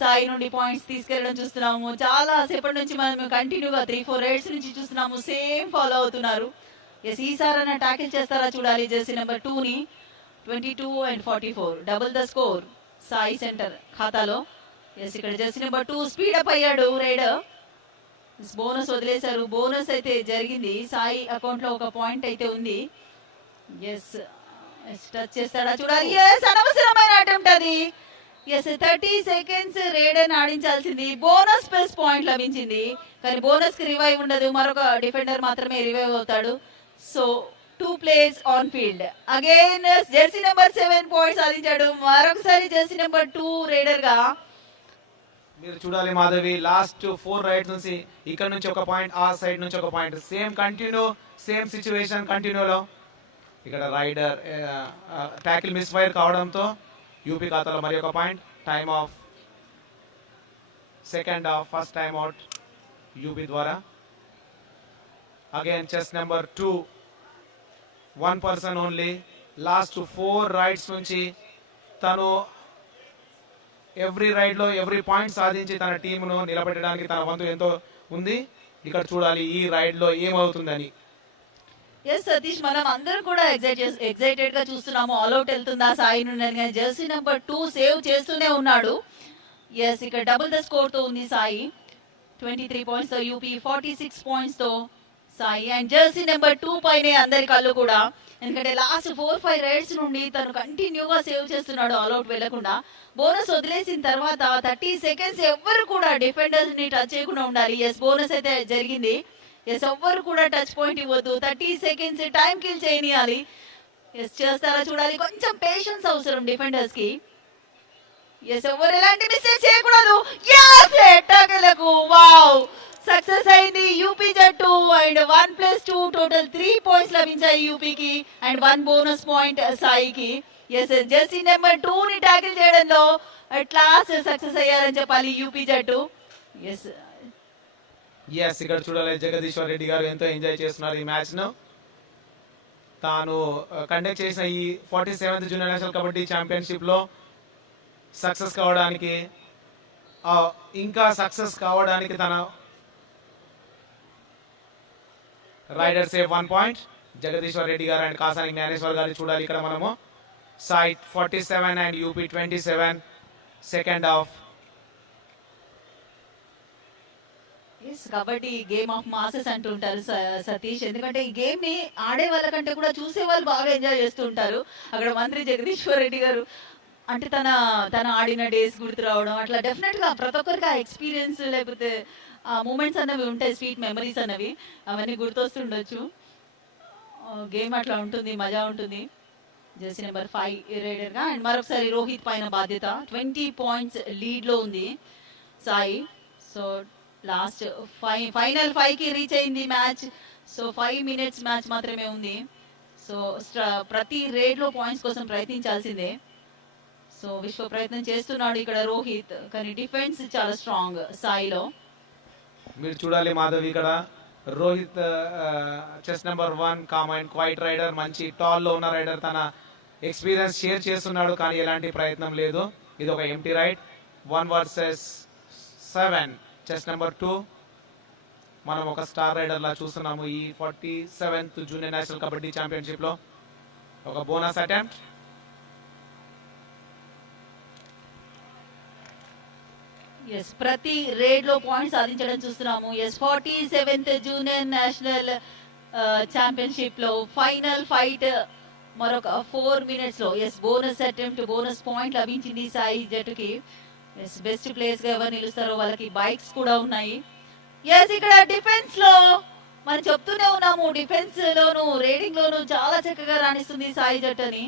సాయి నుండి పాయింట్స్ తీసుకెళ్లడం చూస్తున్నాము. చాలా సేపటి నుంచి మనం కంటిన్యూగా 3-4 రైడ్స్ నుంచి చూస్తున్నాము, సేమ్ ఫాలో అవుతున్నారు. ఎస్ ఈసారైనా ట్యాకిల్ చేస్తారా చూడాలి జెర్సీ నెంబర్ 2 ని. 22 and 44 double the score Sai centre ఖాతాలో. ఎస్ ఇక్కడ జెర్సీ నెంబర్ 2 స్పీడ్ అప్ అయ్యాడు రైడర్. బోనస్ వదిలేశారు. బోనస్ అయితే జరిగింది. సాయి అకౌంట్ లో ఒక పాయింట్ అయితే ఉంది. ఎస్ టచ్ చేస్తాడా చూడాలి. ఎస్ అనవసరమైన అటెంప్ట్ అది. ఎస్ 30 సెకండ్స్ రేడన్ ఆడించాల్సింది, బోనస్ ప్లస్ పాయింట్ లభించింది. కానీ బోనస్ కి రివైవ్ ఉండదు, మరొక డిఫెండర్ మాత్రమే రివైవ్ అవుతాడు. So 2 players on field. Again Jersey number 7 points సాధించాడు. మరొకసారి జెర్సీ నెంబర్ 2 రేడర్ గా. మీరు చూడాలి మాధవి, లాస్ట్ 4 రైడ్స్ నుంచి ఇక్కడ నుంచి ఒక పాయింట్, ఆ సైడ్ నుంచి ఒక point, same continue, same situation కంటిన్యూలో. ఇక్కడ రైడర్ ట్యాకిల్ మిస్ ఫైర్ కావడంతో యూపీ ఖాతాలో మరి ఒక point. Time of second half, first time out UP ద్వారా. Again chest number 2, 1 person only. Last 4 raids నుంచి తను ఎవ్రీ రైడ్ లో ఎవ్రీ పాయింట్ సాధించి తన టీమును నిలబెట్టడానికి తన వంతు ఎంతో ఉంది. ఇక్కడ చూడాలి ఈ రైడ్ లో ఏమవుతుందని. ఎస్ సతీష్, మనం అందరం కూడా ఎక్సైటెడ్ గా చూస్తున్నాము. ఆల్అౌట్ వెళ్తుందా సాయి నుండి అని. జెర్సీ నెంబర్ 2 సేవ్ చేస్తూనే ఉన్నాడు. ఎస్, ఇక్కడ డబుల్ ద స్కోర్ తో ఉంది సాయి. 23 పాయింట్స్ తో యూపీ, 46 పాయింట్స్ తో సాయి. అండ్ జెర్సీ నెంబర్ 2 పైనే అందరి కళ్ళు కూడా, ఎందుకంటే లాస్ట్ 4-5 రైడ్స్ నుండి తను కంటిన్యూగా సేవ్ చేస్తున్నాడు ఆల్అౌట్ వెళ్లకుండా. బోనస్ వదిలేసిన తర్వాత 30 సెకండ్స్ ఎవ్వరు కూడా డిఫెండర్స్ ని టచ్ చేయకుండా ఉండాలి. ఎస్, బోనస్ అయితే జరిగింది. ఎస్, ఎవ్వరు కూడా టచ్ పాయింట్ ఇవ్వద్దు. 30 సెకండ్స్ టైం కిల్ చేయనియాలి. ఎస్, చేస్తారా చూడాలి. కొంచెం పేషెన్స్ అవసరం డిఫెండర్స్ కి. ఎస్, ఎవరు ఎలాంటి మిస్టేక్ చేయకూడదు. ఎస్, ఎట్టాకెలకు వావ్, సక్సెస్ అయింది యూపీ జట్టు. అండ్ 1+2 టోటల్ 3 పాయింట్స్ లభించాయి యూపీకి అండ్ 1 బోనస్ పాయింట్ సాయికి. ఎస్, జెర్సీ నెంబర్ 2 ని టాకిల్ చేయడంలో అట్ లాస్ట్ సక్సెస్ అయ్యారని చెప్పాలి యూపీ జట్టు. ఎస్ ఎస్, ఇక్కడ చూడాలి జగదీశ్వర్ రెడ్డి గారు ఎంతో ఎంజాయ్ చేస్తున్నారు ఈ మ్యాచ్ ను. తాను కండక్ట్ చేసిన ఈ 47th junior national kabaddi championship లో సక్సెస్ కావడానికి, ఇంకా సక్సెస్ కావడానికి తన raider save 1 point. Jagadishwar Reddy గారు అండ్ కాసాని జ్ఞానేశ్వర్ గారు చూడాలి ఇక్కడ మనము. SAI 47 and UP 27 second half. Kabaddi game of masses అంటుంటారు సతీష్, ఎందుకంటే ఈ గేమ్ ని ఆడే వాళ్ళకంటే కూడా చూసే వాళ్ళు బాగా ఎంజాయ్ చేస్తూ ఉంటారు. అక్కడ మంత్రి జగదీశ్వర్ రెడ్డి గారు అంటే తన ఆడిన డేస్ గుర్తు రావడం, అట్లా డెఫినెట్ గా ప్రతి ఒక్కరికి ఆ ఎక్స్పీరియన్స్ లేకపోతే ఆ మూమెంట్స్ అన్నవి ఉంటాయి, స్వీట్ మెమరీస్ అన్నవి, అవన్నీ గుర్తొస్తుండొచ్చు. గేమ్ అట్లా ఉంటుంది, మజా ఉంటుంది. జెర్సీ నెంబర్ 5 రైడర్ గా. అండ్ మరొకసారి రోహిత్ పైన బాధ్యత. 20 పాయింట్స్ లీడ్ లో ఉంది సాయి. సో లాస్ట్ ఫైనల్ 5 కి రీచ్ అయింది మ్యాచ్. సో 5 మినిట్స్ మ్యాచ్ మాత్రమే ఉంది. సో ప్రతి రేడ్ లో పాయింట్స్ కోసం ప్రయత్నించాల్సిందే. సో విశ్వ ప్రయత్నం చేస్తున్నాడు ఇక్కడ రోహిత్, కానీ డిఫెన్స్ చాలా స్ట్రాంగ్ సాయిలో. మీరు చూడాలి మాధవి, ఇక్కడ Rohit chest number 1 calm and quiet raider, మంచి టాల్ లో ఉన్న రైడర్, తన ఎక్స్పీరియన్స్ షేర్ చేస్తున్నాడు కానీ ఎలాంటి ప్రయత్నం లేదు. ఇది ఒక empty raid. 1 versus 7 chest number 2. మనం ఒక స్టార్ రైడర్ లా చూస్తున్నాము ఈ 47th junior national kabaddi championship లో. ఒక బోనస్ అటెంప్ట్. ఎస్, ప్రతి రేడ్ లో పాయింట్స్ సాధించడం చూస్తున్నాము. Yes, 47th junior national championship లో ఫైనల్ ఫైట్ మరొక 4 మినిట్స్ లో. Yes, bonus attempt, bonus point లభించింది సాయి జట్టుకి. ఎస్, బెస్ట్ ప్లేయర్స్ గా ఎవరు నిలుస్తారో వాళ్ళకి బైక్స్ కూడా ఉన్నాయి. ఎస్, ఇక్కడ డిఫెన్స్ లో మనం చెప్తూనే ఉన్నాము, డిఫెన్స్ లోను రేడింగ్ లోను చాలా చక్కగా రాణిస్తుంది సాయి జట్టు అని.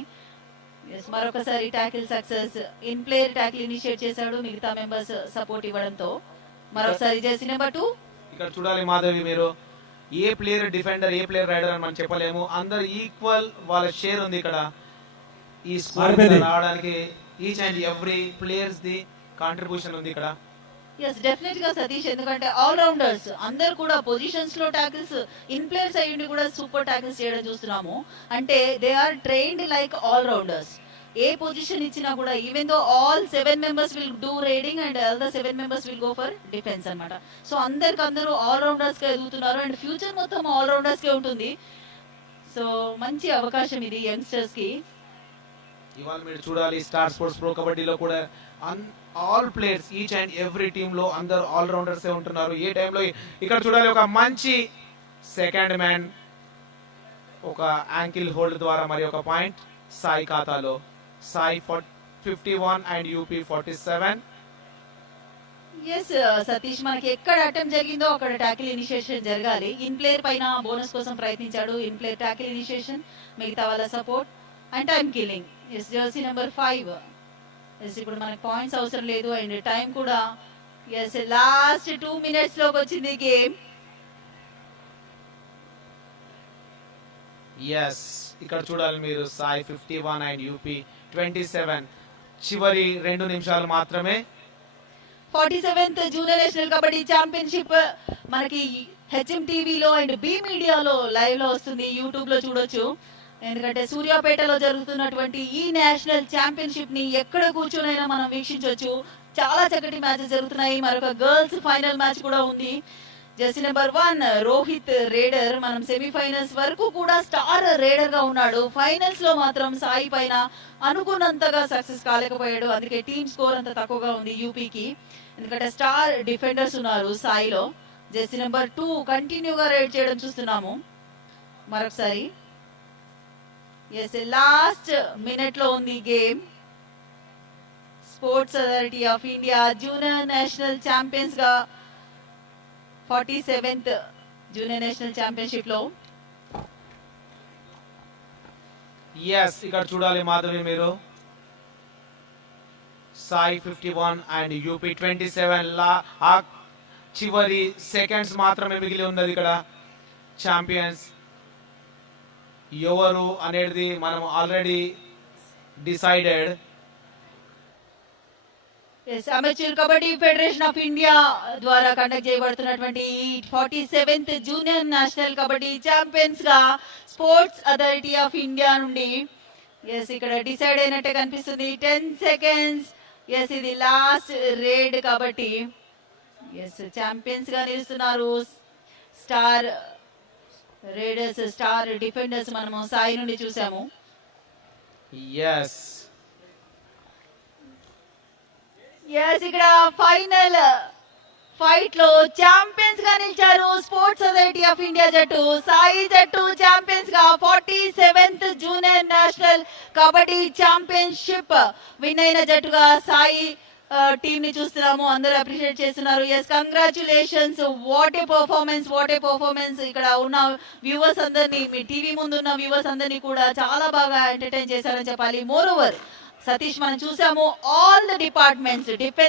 ఎస్, మరొకసారి tackle success. In player tackle initiate చేశాడు, మిగతా మెంబర్స్ సపోర్ట్ ఇవ్వడంతో. మరొకసారి జెర్సీ నెంబర్ 2. ఇక్కడ చూడాలి మాధవి, మీరు ఏ ప్లేయర్ డిఫెండర్, ఏ ప్లేయర్ రైడర్ అని మనం చెప్పలేము. అందరు ఈక్వల్ వాళ్ళ షేర్ ఉంది ఇక్కడ ఈ స్కోర్ రావడానికి. Each and every players the contribution ఉంది ఇక్కడ. ఎస్, డెఫినెట్ గా సతీష్, ఎందుకంటే ఆల్ రౌండర్స్ అందరు కూడా పొజిషన్స్ లో టాకిల్స్, ఇన్ ప్లేయర్స్ అయ్యిండి కూడా సూపర్ టాకిల్స్ చేయడం చూస్తున్నాము. అంటే they are trained like all rounders. ఏ పొజిషన్ ఇచ్చినా కూడా, even though all 7 members will do raiding and all the 7 members will go for defence అన్నమాట. సో అందరు ఆల్ రౌండర్స్ గా ఎదుగుతున్నారు అండ్ ఫ్యూచర్ మొత్తం ఆల్ రౌండర్స్ కే ఉంటుంది. సో మంచి అవకాశం ఇది యంగ్స్టర్స్ కి. ఇవాళ మీరు చూడాలి స్టార్ స్పోర్ట్స్ ప్రో కబడ్డీలో కూడా all players, each and every team లో అందరు ఆల్ రౌండర్స్ ఉంటున్నారు. ఏ టైంలో ఇక్కడ చూడాలి ఒక మంచి సెకండ్ మ్యాన్, ఒక యాంకిల్ హోల్డ్ ద్వారా మరి ఒక పాయింట్ సాయి ఖాతాలో. SAI 51 and UP 47. Yes Satish, మనకి ఎక్కడ అటెంప్ట్ జరిగిందో అక్కడ ట్యాకిల్ ఇనిషియేషన్ జరగాలి. ఇన్ ప్లేయర్ పైన బోనస్ కోసం ప్రయత్నించాడు. ఇన్ ప్లేయర్ ట్యాకిల్ ఇనిషియేషన్, మిగతా వాళ్ళ support and time killing. Yes, jersey number 5. Yes, ఇప్పుడు మనకి పాయింట్స్ అవసరం లేదు అండ్ టైం కూడా ఎస్ లాస్ట్ 2 minutes లోకి వచ్చింది గేమ్. ఎస్, ఇక్కడ చూడాలి మీరు సాయి 51 అండ్ UP 27. చివరి 2 నిమిషాలు మాత్రమే. 47th junior national kabaddi championship మనకి హెచ్ఎం టీవీలో అండ్ బి మీడియాలో లైవ్ లో వస్తుంది. యూట్యూబ్ లో చూడొచ్చు. ఎందుకంటే సూర్యాపేటలో జరుగుతున్నటువంటి ఈ నేషనల్ ఛాంపియన్షిప్ ని ఎక్కడ కూర్చొనైనా మనం వీక్షించవచ్చు. చాలా చక్కటి మ్యాచెస్ జరుగుతున్నాయి. మరొక గర్ల్స్ ఫైనల్ మ్యాచ్ కూడా ఉంది. జెర్సీ నెంబర్ 1 రోహిత్ రేడర్ మనం సెమీఫైనల్స్ వరకు కూడా స్టార్ రేడర్ గా ఉన్నాడు. ఫైనల్స్ లో మాత్రం సాయి పైన అనుకున్నంతగా సక్సెస్ కాలేకపోయాడు. అందుకే టీమ్ స్కోర్ అంత తక్కువగా ఉంది యూపీకి. ఎందుకంటే స్టార్ డిఫెండర్స్ ఉన్నారు సాయిలో. జెర్సీ నెంబర్ 2 కంటిన్యూగా రైడ్ చేయడం చూస్తున్నాము. మరొకసారి ఎస్, లాస్ట్ మినిట్ లో ఉంది game. Sports authority of India junior national champions గా 47th జూనియర్ నేషనల్ ఛాంపియన్షిప్ లో. ఎస్, ఇక్కడ చూడాలి మాధవి మీరు సాయి 51 అండ్ UP 27 ఆ చివరి సెకండ్స్ మాత్రమే మిగిలి ఉన్నది. ఇక్కడ ఛాంపియన్స్ ఎవరు అనేది మనం already decided. Amateur kabaddi federation of India ద్వారా కండక్ట్ చేయబడుతున్నటువంటి 47th junior national kabaddi champions గా స్పోర్ట్స్ అథారిటీ ఆఫ్ ఇండియా నుండి ఎస్ ఇక్కడ డిసైడ్ అయినట్టే కనిపిస్తుంది. 10 seconds. ఎస్, ఇది లాస్ట్ రేడ్ కాబట్టి ఎస్ ఛాంపియన్స్ గా నిలుస్తున్నారు స్టార్ రేడర్స్, స్టార్ డిఫెండర్స్ మనము సాయి నుండి చూసాము. ఎస్, ఎస్, ఇక్కడ ఫైనల్ ఫైట్ లో ఛాంపియన్స్ గా నిలిచారు స్పోర్ట్స్ అథారిటీ ఆఫ్ ఇండియా జట్టు. సాయి జట్టు ఛాంపియన్స్ గా 47th junior national kabaddi championship win అయిన జట్టుగా సాయి టీమ్ ని చూస్తున్నాము. అందరూ అప్రిషియేట్ చేస్తున్నారు. Yes, congratulations. What a performance, what a performance. ఇక్కడ ఉన్న వ్యూవర్స్ అందరినీ, మీ టీవీ ముందు ఉన్న వ్యూవర్స్ అందరినీ కూడా చాలా బాగా ఎంటర్టైన్ చేశారని చెప్పాలి. మోర్ ఓవర్ సతీష్, మనం చూసాము ఆల్ ద డిపార్ట్మెంట్స్, డిఫెన్స్